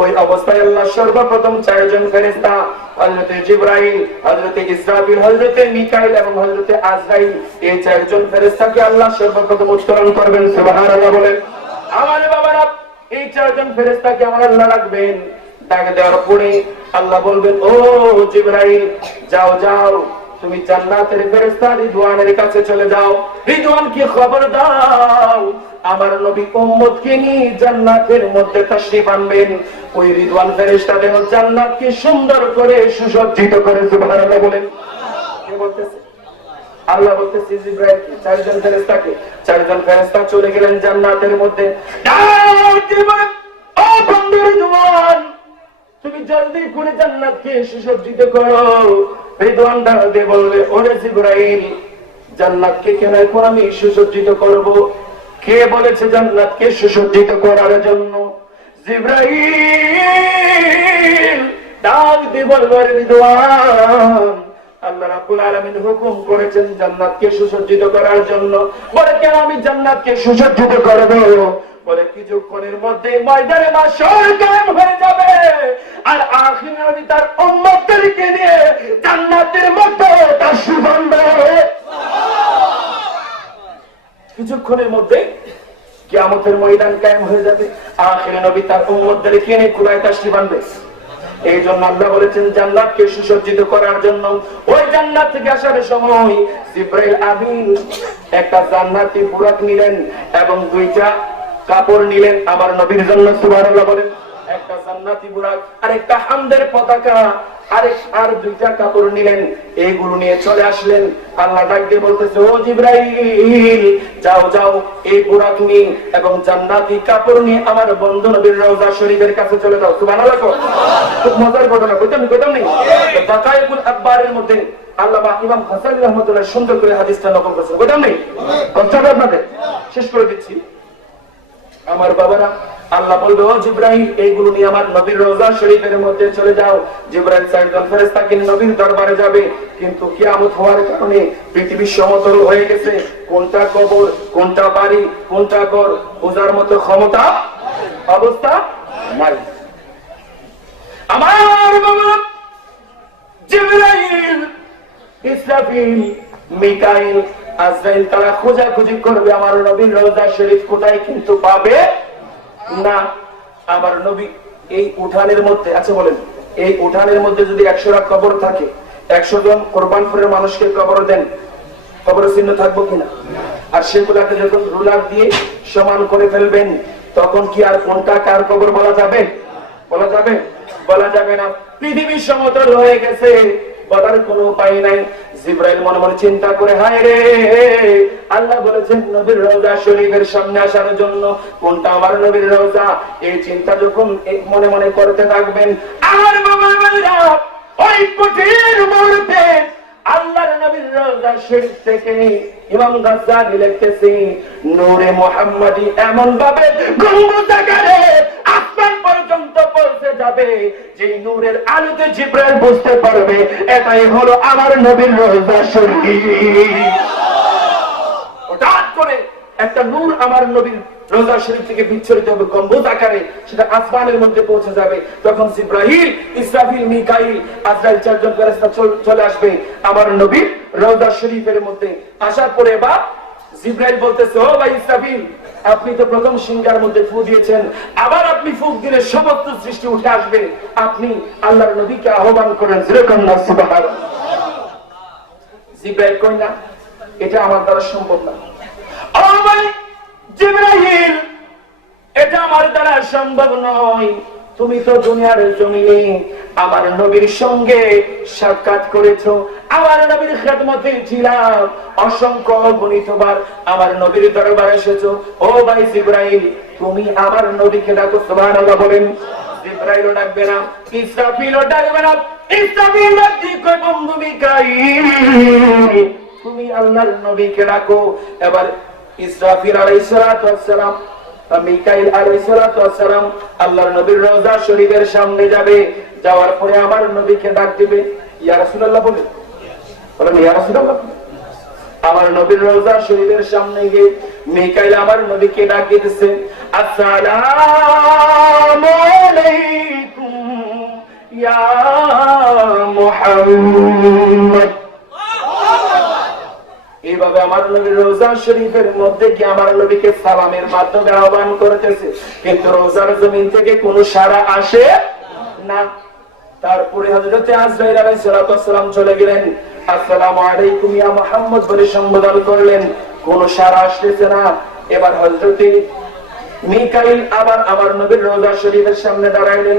ওই অবস্থায় আল্লাহ সর্বপ্রথম 4 জন ফেরেশতা, হযরতে জিবরাইল, হযরতে ইসরাফিল, হযরতে মিকাইল এবং হযরতে আজরাইল, এই 4 জন ফেরেশতাকে আল্লাহ সর্বপ্রথম উত্তোলন করবেন। সুবহানাল্লাহ বলেন। আমার বাবারা, এই 4 জন ফেরেশতাকে আমার আল্লাহ রাখবেন। ডাক দেওয়ার পরে আল্লাহ বলবেন, ও জিবরাইল, যাও যাও, তুমি জান্নাতের ফেরেশতা রিদওয়ানের কাছে চলে যাও, রিদওয়ানকে খবর দাও আমার নবী উম্মতকে নিয়ে জান্নাতের মধ্যে তাশরীফ আনবেন। ওই রিদওয়ান ফেরেশতা দেন জান্নাতকে সুন্দর করে সুসজ্জিত করে। সুবহানাল্লাহ বলেন। কে বলতেছে? আল্লাহ বলতেছে জিবরাইলকে, চারজন ফেরেশতা চলে গেলেন জান্নাতের মধ্যে। ও বন্ধুর জওয়ান, তুমি জলদি করে জান্নাতকে সুসজ্জিত করো। রিদওয়ান ডাকতে বলবে, ওরে জিবরাইল, জান্নাতকে কেন এখন আমি সুসজ্জিত করব? কে বলেছে জান্নাতকে সুসজ্জিত করার জন্য? জিবরাইল ডাক দিয়ে বলবে, রিদওয়ান, আল্লাহ রাব্বুল আলামিন হুকুম করেছেন জান্নাতকে সুসজ্জিত করার জন্য। বলে, কেন আমি জান্নাতকে সুসজ্জিত করব? বলে, কিছুক্ষণের মধ্যে ময়দানে মাশর কায়েম হয়ে যাবে, আর আখির নবী তার উম্মতদেরকে নিয়ে জান্নাতের মধ্যে তাশরিফ আনবে। কিছুক্ষণের মধ্যে কিয়ামতের ময়দান কায়েম হয়ে যাবে, আখির নবী তার উম্মতদেরকে নিয়ে কুরায় তাশরিফ আনবে। এই জন্য আল্লাহ বলেছেন জান্নাতকে সুসজ্জিত করার জন্য। ওই জান্নাত থেকে আসার সময় জিবরাইল আমিন একটা জান্নাতি বুরাক নিলেন এবং দুইটা কাপড় নিলেন আমার নবীর জন্য। সুবহানাল্লাহ বলেন। একটা জান্নাতি বুরাক আর একটা হামদের পতাকা আর দুইটা কাপড় নিলেন। এইগুলো নিয়ে চলে আসলেন। আল্লাহ ডাক দিয়ে বলতেছে, ও জিবরাইল, যাও যাও, এই বুরাক নিয়ে এবং জান্নাতি কাপড় নিয়ে আমার বন্ধু নবীর রওজা শরীফের কাছে চলে যাও। সুবহানাল্লাহ। খুব মজার ঘটনা, কইতাম নেই দাকায়েকুল আখবারের মধ্যে আল্লামা ইমাম হাসানী রাহমাতুল্লাহ সুন্দর করে হাদিসটা নকল করেছেন। কইতাম নেই, কথাটা আপনাদের শেষ করে দিচ্ছি। আমার বাবারা, আল্লাহ বলবে, ও জিবরাইল, এইগুলো নিয়ে আমার নবীর রওজা শরীফের মধ্যে চলে যাও। জিবরাইল চারজন ফেরেশতাকে নবীর দরবারে যাবে, কিন্তু কিয়ামত হওয়ার কারণে পৃথিবী সমতল হয়ে গেছে। কোনটা কবর, কোনটা বাড়ি, কোনটা ঘর বোঝার মতো ক্ষমতা অবস্থা নাই। আমার বাবা, জিবরাইল, ইসরাফিল, মিকাইল, আজরাইল তারা খোঁজাখুঁজি করবে আমার নবীর রওজা শরীফ কোথায়, কিন্তু পাবে না। আমার নবী এই উঠানের মধ্যে, আচ্ছা বলেন, এই উঠানের মধ্যে যদি 100টা কবর থাকে, 100 জন কোরবানপুরের মানুষকে কবর দেন, কবরের চিহ্ন থাকবো কিনা? আর সেগুলাকে যখন রুলার দিয়ে সমান করে ফেলবেন, তখন কি আর কোনটা কার কবর বলা যাবে? বলা যাবে? বলা যাবে না। পৃথিবী সমতল হয়ে গেছে, বলার কোনো উপায় নাই। জিবরাইল মনে মনে চিন্তা করে, হায় রে, আল্লাহ বলেছেন নবীর রওজা শরীফের সামনে আসার জন্য, কোনটা আমার নবীর রওজা? এই চিন্তা যখন মনে মনে করতে থাকবেন, আমার বাবা ওই কঠিন মুহূর্তে আল্লাহর নবীর রওজা শরীফ থেকে ইমাম গাজ্জালী লিখতেছে, নূরে মুহাম্মাদি এমন ভাবে গম্বুজ আকারে আসমান পর্যন্ত পৌঁছে যাবে, যে নূরের আলোতে জিবরাইল বুঝতে পারবে এটাই হলো আমার নবীর রওজা শরীফ। হঠাৎ করে একটা নূর আমার নবীর রওজা শরীফ থেকে বিচ্ছুরিত হবে গম্বুজ আকারে, সেটা আসমানের মধ্যে পৌঁছে যাবে। তখন জিবরাইল, ইসরাফিল, মিকাইল, আজরাইল চারজন ফেরেশতা চলে আসবে আমার নবীর রওজা শরীফের মধ্যে। আসার পরে বা জিবরাইল বলতেছে, ও ভাই ইসরাফিল, আপনি তো প্রথম সিংহার মধ্যে ফু দিয়েছেন, আবার আপনি ফুঁক দিলে সমস্ত সৃষ্টি উঠে আসবে, আপনি আল্লাহর নবীকে আহ্বান করেন। সুবহানাল্লাহ। জিবরাইল কই, না, এটা আমার দ্বারা সম্ভব না। ও ভাই জিবরাইল, এটা আমার দ্বারা সম্ভব নয়। তুমি তো দুনিয়ার জমিনে আমার নবীর সঙ্গে সাক্ষাৎ করেছো, আমার নবীর খেদমতে ছিলাম, অসংখ্য গণিতবার আমার নবীর দরবারে এসেছো। ও ভাই জিবরাইল, তুমি আমার নবীকে ডাকো। সুবহানাল্লাহ বলেন। জিবরাইলও ডাকবে না, ইসরাফিলও ডাকবে না। ইসরাফিল ডাকবে, কই বন্ধু মিকাইল, তুমি আল্লাহর নবীকে ডাকো। এবার ইসরাফিল আলাইহিস সালাতু ওয়াস সালাম, মিকাইল আলাইহিস সালাতু ওয়াস সালাম আল্লাহর নবীর রওজা শরীফের সামনে যাবে। যাওয়ার পরে আমার নবীকে ডাক দিবে, ইয়া রাসূলুল্লাহ বলে, বলেন ইয়া রাসূলুল্লাহ। আমার নবীর রওজা শরীফের সামনে গিয়ে মিকাইল আমার নবীকে ডাক দিতেছে, আসসালামু আলাইকুম ইয়া মুহাম্মদ। এইভাবে আমার নবীর রওজা শরীফের মধ্যে কি আমার নবীকে সালামের মাধ্যমে আহ্বান করতেছে, কিন্তু রওজার জমিন থেকে কোনো সাড়া আসে না। তারপরে হযরত আজরাইল আলাইহিস সালাতু ওয়াস সালাম চলে গেলেন, আসসালামু আলাইকুম ইয়া মুহাম্মদ বলে সম্বোধন করলেন, কোনো সাড়া আসতেছে না। এবার হযরত মিকাইল আবার আমার নবীর রওজা শরীফের সামনে দাঁড়াইলেন,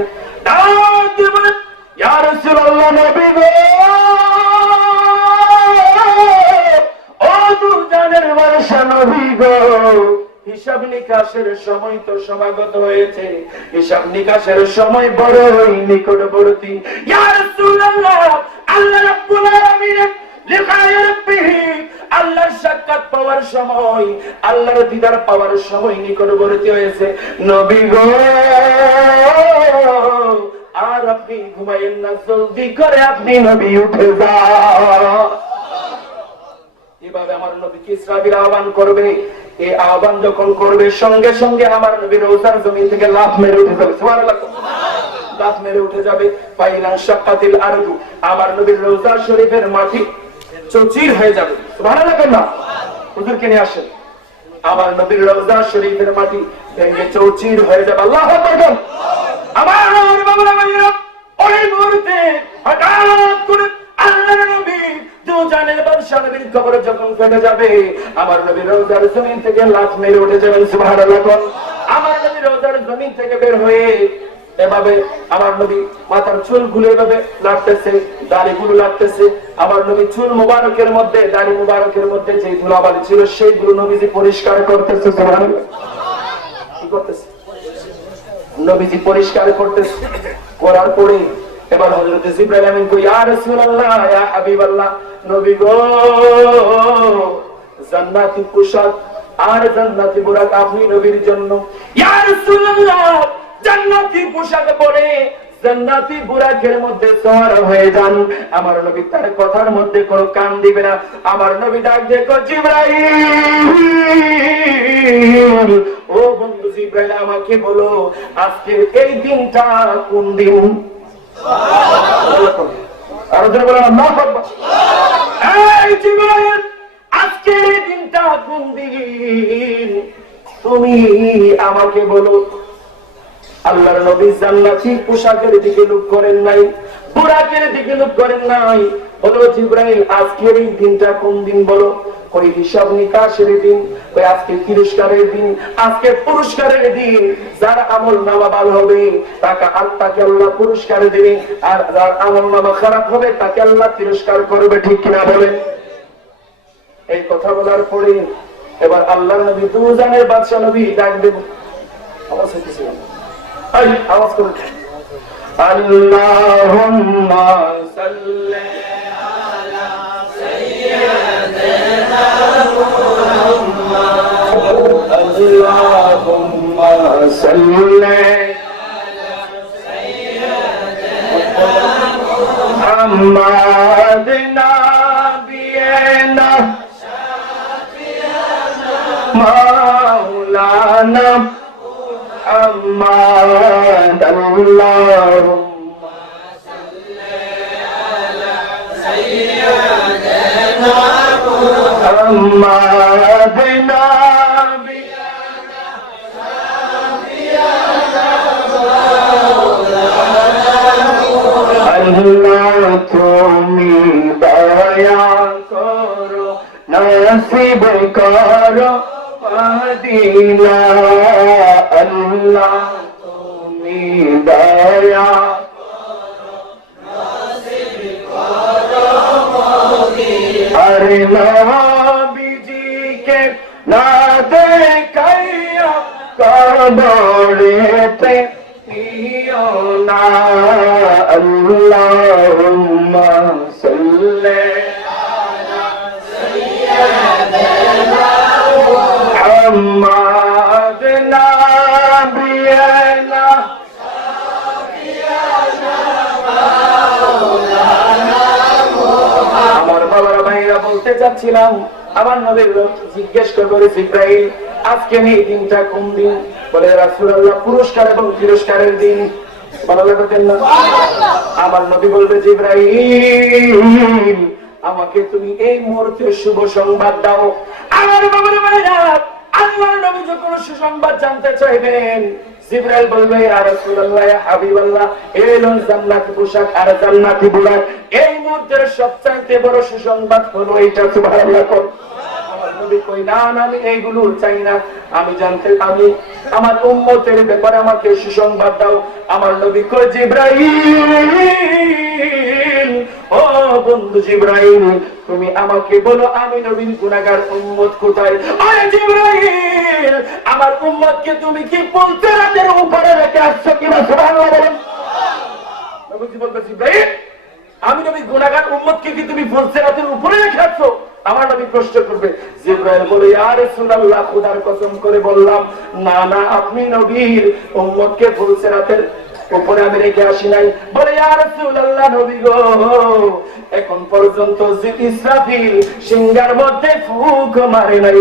ইয়া রাসূলুল্লাহ, নবী গো, দুজানের বাদশা নবী গো, হিসাব নিকাশের সময় তো সমাগত হয়েছে, হিসাব নিকাশের সময় বড়ই নিকটবর্তী। ইয়া রাসূলুল্লাহ, আল্লাহ রাব্বুল আলামিন আল্লাহর সাক্ষাৎ পাওয়ার সময়, আল্লাহর দিদার পাওয়ার সময় নিকটবর্তী হয়েছে। নবী গো, আর আপনি ঘুমাইয়েন না, জলদি করে আপনি নবী উঠে যান। এভাবে আমার নবীকে ইসরাফিল আহ্বান করবে। এই আহ্বান যখন করবে, সঙ্গে সঙ্গে আমার নবী রওজার জমিন থেকে লাফ মেরে উঠে যাবে। সুবহানাল্লাহ, লাফ মেরে উঠে যাবে। ফাইলান শাক্কাতিল আরদু, আমার নবীর রওজা শরীফের মাটি চৌচির হয়ে যাবে। সুবহানাল্লাহ, কেন হুজুরকে নিয়ে আসেন। আমার নবীর রওজা শরীফের মাটি ভেঙে চৌচির হয়ে যাবে। আল্লাহু আকবার। আমার বাবারা ভাইরা, ওই মুহূর্তে হঠাৎ করে আল্লাহর নবী দুজানের বাদশা নবীর কবর যখন ফেটে যাবে, আমার নবী রওজার জমিন থেকে লাফ মেরে উঠে যাবেন। সুবহানাল্লাহ। আমার নবী রওজার জমিন থেকে বের হয়ে এভাবে আমার নবী মাথার চুলগুলো এভাবে লাগতেছে, দাড়িগুলো লাগতেছে। আমার নবী চুল মুবারকের মধ্যে, দাড়ি মুবারকের মধ্যে যে ধুলাবালি ছিল সেইগুলো নবীজি পরিষ্কার করতেছে। সুবহানাল্লাহ। কি করতেছে? নবীজি পরিষ্কার করতেছে। করার পরে এবার হযরত জিবরাইল আমিন কই, ইয়া রাসূলুল্লাহ, ইয়া হাবিবাল্লাহ, নবী গো, জান্নাতি পোশাক আর জান্নাতি বুরাক আপনি নবীর জন্য। ইয়া রাসূলুল্লাহ, জান্নাতি পোশাক পরে জান্নাতি বুরাকের মধ্যে সওয়ার হয়ে যান। আমার নবী তার কথার মধ্যে কোনো কান দিবে না। আমার নবী ডাক দিয়ে কয়, জিবরাইল, ও বন্ধু জিবরাইল, আমাকে বলো আজকে এই দিনটা কোন দিন? আরো জোরে বলেন আল্লাহু আকবার। এই জিবরাইল, আজকে এই দিনটা কোন দিন তুমি আমাকে বলো। আল্লাহর নবী জান্নাতি পোশাকের দিকে লুক করেন নাই, বুরাকের দিকে লুক করেন নাই। বলো জিবরাইল, আজকের এই দিনটা কোন দিন বলো। ওই হিসাব নিকাশের দিন, ওই আজকে তিরস্কারের দিন, আজকে পুরস্কারের দিন। যার আমল নামা ভালো হবে তাকে আল্লাহ পুরস্কার দেবে, আর যার আমল নামা খারাপ হবে তাকে আল্লাহ তিরস্কার করবে। ঠিক কিনা বলেন? এই কথা বলার পরে এবার আল্লাহর নবী দুজানের বাদশা নবী ডাক দেব। আওয়াজ হইতেছে, আওয়াজ করুন। আল্লাহুম্মা সাল্লি আলা সাইয়্যিদিনা মুহাম্মাদ, আল্লাহুম্মা সাল্লি আলা সাইয়্যিদিনা মুহাম্মাদ, নাবিয়িনা শাফিয়ানা মাওলানা محمد, اللهم صل على سيدنا محمد, نبينا شفيعنا مولانا আল্লাহ তুমি দয়া করো, নসিব করো মদিনা। আল্লাহ তুমি দয়া করো, নসিব করো মদিনা। আরে নবীজিকে না দেখাইয়া কবরেতে নিও না। আল্লাহুম্মা সাল্লি আলা সাইয়্যিদিনা মুহাম্মাদ, নাবিয়িনা শাফিয়ানা মাওলানা মুহাম্মদ। আমার বাবারা ভাইরা বলতে চাচ্ছিলাম, আমার নবী জিজ্ঞেস করে জিবরাইল, আজকে এই দিনটা কোন দিন? বলে রাসূলুল্লাহ, পুরস্কার এবং তিরস্কারের দিন। ভালো লাগতেন না? আমার নবী বলবে, জিবরাইল, আমাকে তুমি এই মুহূর্তে শুভ সংবাদ দাও। আমার বাবার ভাইরা, আল্লাহর নবী যখন সুসংবাদ জানতে চাইবেন, জিবরাইল বলবে, ইয়া রাসূলুল্লাহ, ইয়া হাবিবাল্লাহ, এই লন জান্নাতি পোশাক আর জান্নাতি বুরাক। এই মুহূর্তের সবচেয়ে বড় সুসংবাদ হলো এইটা। সুবহানাল্লাহ। আমার নবী নবী কই না না, আমি এইগুলো চাই না, আমি জানতে, আমি আমার উম্মতের ব্যাপারে আমাকে সুসংবাদ দাও। আমার নবী কই জিবরাইল, ও বন্ধু জিবরাইল, তুমি আমাকে বলো আমি নবীর গুনাহগার উম্মত কোথায়? আরে জিবরাইল, আমার উম্মতকে তুমি কি বলতে রাতের উপরে রেখে আসছো কিনা? সুবহানাল্লাহ বলেন। নবীজি বলবে জিবরাইল, আমি নবী গুনাহগার উম্মতকে কি তুমি বলতে রাতের উপরে রেখে আসছো? আমার নবী প্রশ্ন করবে, জিবরাইল বলে ইয়া রাসূলুল্লাহ, খোদার কসম করে বললাম, না না, আপনি নবীর উম্মতকে বলতে রাতের উপরে আমি রেখে আসি নাই। বলে ইয়া রাসূলুল্লাহ, নবী গো, এখন পর্যন্ত যে ইসরাফিল সিংহার মধ্যে ফুঁক মারে নাই।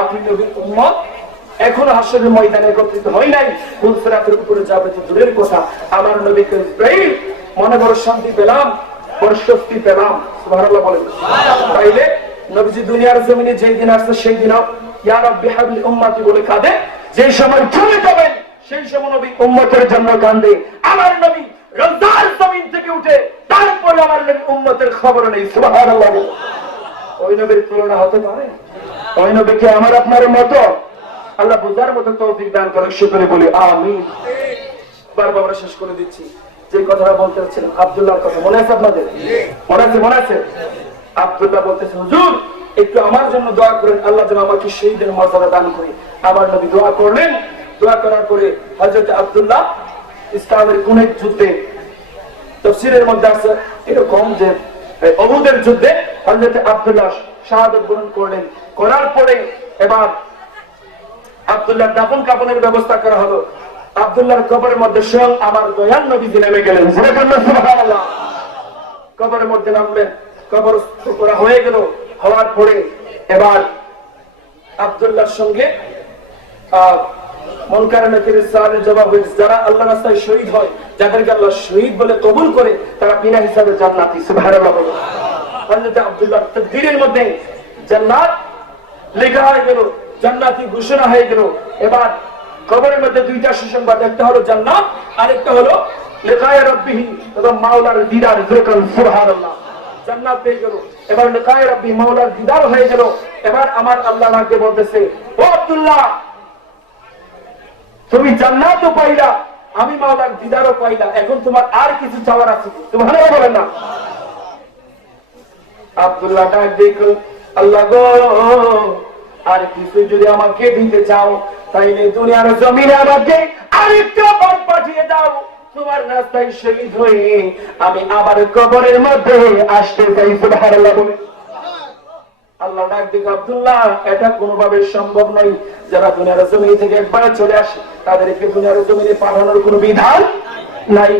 আপনি নবীর উম্মত এখনো হাসরের ময়দানে একত্রিত হয় নাই, ফুলসিরাতের উপরে যাবে তো দূরের কথা। আমার নবীকে জিবরাইল মনে বড় শান্তি পেলাম, বড় শক্তি পেলাম। সুবহানাল্লাহ বলেন। তাইলে নবীজি দুনিয়ার জমিনে যেই দিন আসছে সেই দিনও ইয়া রাব্বি হাবিল উম্মতি বলে কাঁদে, যেই সময় চলে যাবেন সেই সময় নবী উম্মতের জন্য কাঁদে। আমার নবী রওজার জমিন থেকে উঠে তারপরে আমার নবী উম্মতের খবর নেই। সুবহানাল্লাহ। ওই নবীর তুলনা হতে পারে? ওই নবীকে আমার আপনার মতো? আল্লাহ বুঝার মতো তৌফিক দান করে, শুকরে বলি আমিন। বারবার আমরা শেষ করে দিচ্ছি। যে কথাটা বলতে চাচ্ছিলাম আব্দুল্লাহর কথা, মনে আছে আপনাদের? মনে আছে? আব্দুল্লাহ বলতেছে, হুজুর একটু আমার জন্য দোয়া করেন, আল্লাহ যেন আমাকে শহীদের মর্যাদা দান করে। আমার নবী দোয়া করলেন। দোয়া করার পরে হযরত আব্দুল্লাহ ইসলামের কোন এক যুদ্ধে, তাফসীরের মধ্যে আছে এরকম যে উহুদের যুদ্ধে হযরত আব্দুল্লাহ শাহাদাত বরণ করলেন। করার পরে এবার আব্দুল্লাহ দাফন কাফনের ব্যবস্থা করা হলো। আব্দুল্লাহর কবরের মধ্যে স্বয়ং আমার দয়াল নবীজি নেমে গেলেন। সুবহানাল্লাহ। কবরের মধ্যে নামলেন, কবর করা হয়ে গেল। হওয়ার পরে এবার আব্দুল্লাহর সঙ্গে মুনকার নাকিরের সালের জবাব হয়েছে, যারা আল্লাহর রাস্তায় শহীদ হয়, যাদেরকে আল্লাহ শহীদ বলে কবুল করে, তারা বিনা হিসাবে জান্নাতি। সুবহানাল্লাহ। হযরত আব্দুল্লাহ তাকদীরের মধ্যে জান্নাত লেখা হয়ে গেল, জান্নাতি ঘোষণা হয়ে গেল। এবার কবরের মধ্যে দুইটা সুসংবাদ, একটা হলো জান্নাত, আরেকটা হলো লিকায়ে রাব্বিহি, এবং মাওলার দিদার। সুবহানাল্লাহ। জান্নাত পেয়ে গেল, এবার লিকায়ে রাব্বি, মাওলার দিদার হয়ে গেল। এবার আমার আল্লাহ আমাকে বলতেছে, ও আব্দুল্লাহ, তুমি জান্নাতও পাইলা, আমি মাওলার দিদারও পাইলা, এখন তোমার আর কিছু চাওয়ার আছে? সুবহানাল্লাহ বলেন না। আব্দুল্লাহ ডাক দেখো, আল্লাহ গো, আর কিছু যদি আমাকে দিতে চাও তাইলে দুনিয়ার জমিনে আমাকে আরেকটা বার পাঠিয়ে দাও, তোমার রাস্তায় শহীদ হয়ে আমি আবার কবরের মধ্যে আসতে চাই। সুবহানাল্লাহ বলে আল্লাহ ডাক দিকে, আব্দুল্লাহ, এটা কোনোভাবে সম্ভব নয়। যারা দুনিয়ার জমিন থেকে একবারে চলে আসে তাদেরকে দুনিয়ার জমিনে পাঠানোর কোনো বিধান নাই।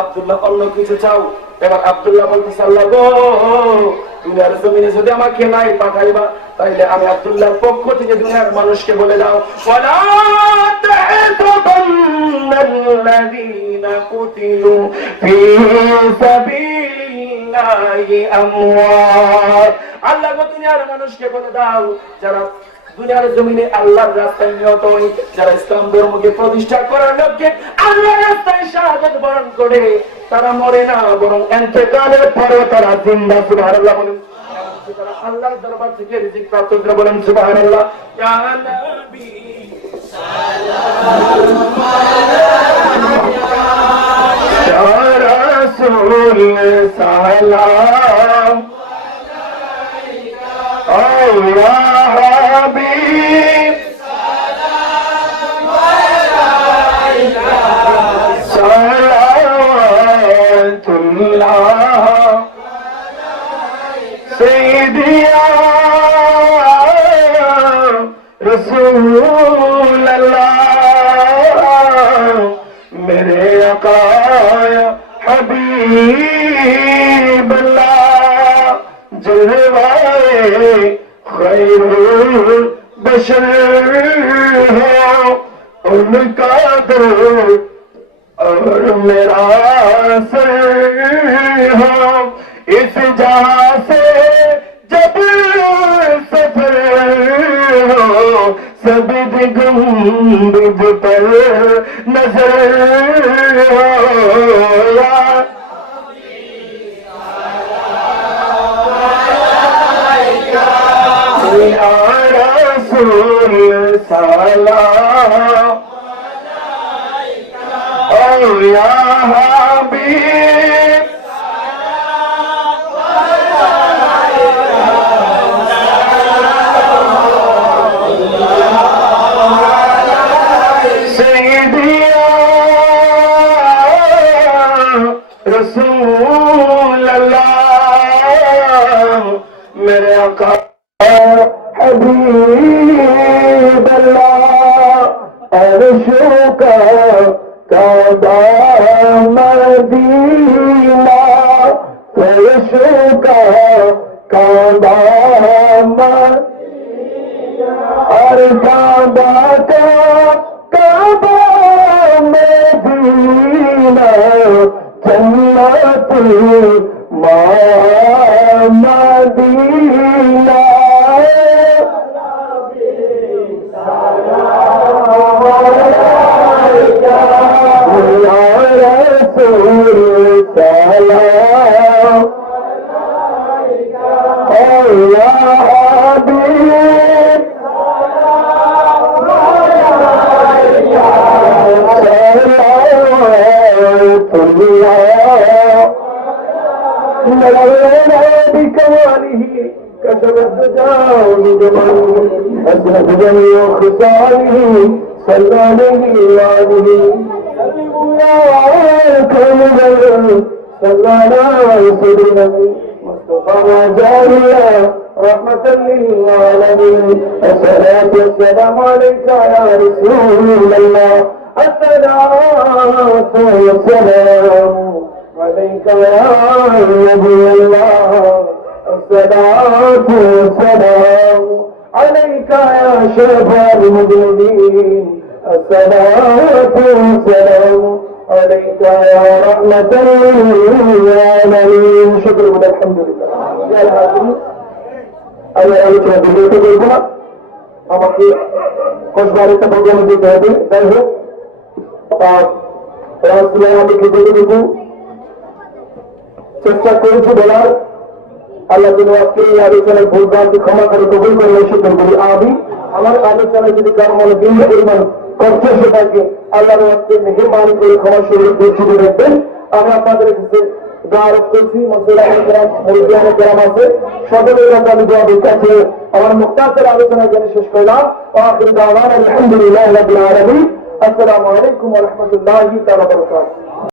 আব্দুল্লাহ অন্য কিছু চাও। এবার আব্দুল্লাহ বলতেছে, আল্লাহ গো, দুনিয়ার জমিনে যদি আমাকে নাই পাঠাইবা তাইলে আমি আব্দুল্লাহর পক্ষ থেকে দুনিয়ার মানুষকে বলে দাও, ওয়ালা তাহসাবান্নাল্লাযীনা কুতিলু ফী সাবিলিল্লাহি আমওয়াত। আল্লাহ গো, দুনিয়ার মানুষকে বলে দাও, যারা দুনিয়ার জমিনে আল্লাহর রাস্তায় নিহত হয়, যারা ইসলাম ধর্মকে প্রতিষ্ঠা করার লক্ষ্যে আল্লাহর রাস্তায় শাহাদাত বরণ করে, তারা মরে না, বরং ইন্তেকালের পরে তারা জিন্দা। সুবহানাল্লাহ বলেন। তারা আল্লাহর দরবার থেকে রিজিক প্রাপ্ত করে। বলেন সুবহানাল্লাহ। ইয়া নবী সাল্লাল্লাহু আলাইহি ইয়া রাসূল সালাম আলাইকা, হাবিব সালাম আলাইকা, সালাওয়াতুল্লাহ সাইয়্যিদি ইয়া রাসূলুল্লাহ, মেরে আকা হাবিবাল্লাহ, জলওয়ায়ে खैरुल बशर हो, उनका दर और मेरा सर हो। इस जहां से जब सफर हो, सभी दिगंबर पर नजर हो। या সালাম ও ইয়া হাবিব रसूल अल्लाह मेरे आका हबीब अल्लाह अर्शों का काबा मदीना अर्शों का काबा और काबा का काबा मदीना जन्नतुल मदीना या रसूल सलाम ओ या हबीब بكماله كشف الدجى بجماله أزهد جميع خصاله صلى عليه وآله يا كون صلى على سيدنا مصطفى وجاريا رحمة للعالمين الصلاة والسلام عليك يا رسول الله الصلاة والسلام عليك يا نبي الله الصلاة والسلام عليك يا شفيع المذنبين الصلاة والسلام عليك يا رحمة للعالمين شكرا لله الحمد لله يا العالمين أنا আলোচনা বিরত করব না আমাকে কসবারিতে প্রোগ্রামে দিতে হবে তাই হোক আর রাসূলের আমি যতটুকু চেষ্টা করেছি বলার আল্লাহ যেন আজকে এই আলোচনায় ভুলভ্রান্তি ক্ষমা করে কবুল করে নিষেধ করি আমি আমার আলোচনায় যদি কারো মনে বিন্দু পরিমাণ কষ্ট এসে থাকে আল্লাহর আজকে মেহেরবানি করে ক্ষমা স্বরূপ পরিচিত রাখবেন আমি আপনাদের কাছে দাওয়াত করছি মুরব্বিয়ানে কেরাম আছে সকলের কাছে আমি দোয়া দিচ্ছি আমার মুক্তাসের আলোচনা এখানে শেষ করলাম আখির দাওয়ানা আলহামদুলিল্লাহি রাব্বিল আলামিন আসসালামু আলাইকুম ওয়া রাহমাতুল্লাহি ওয়া বারাকাতুহু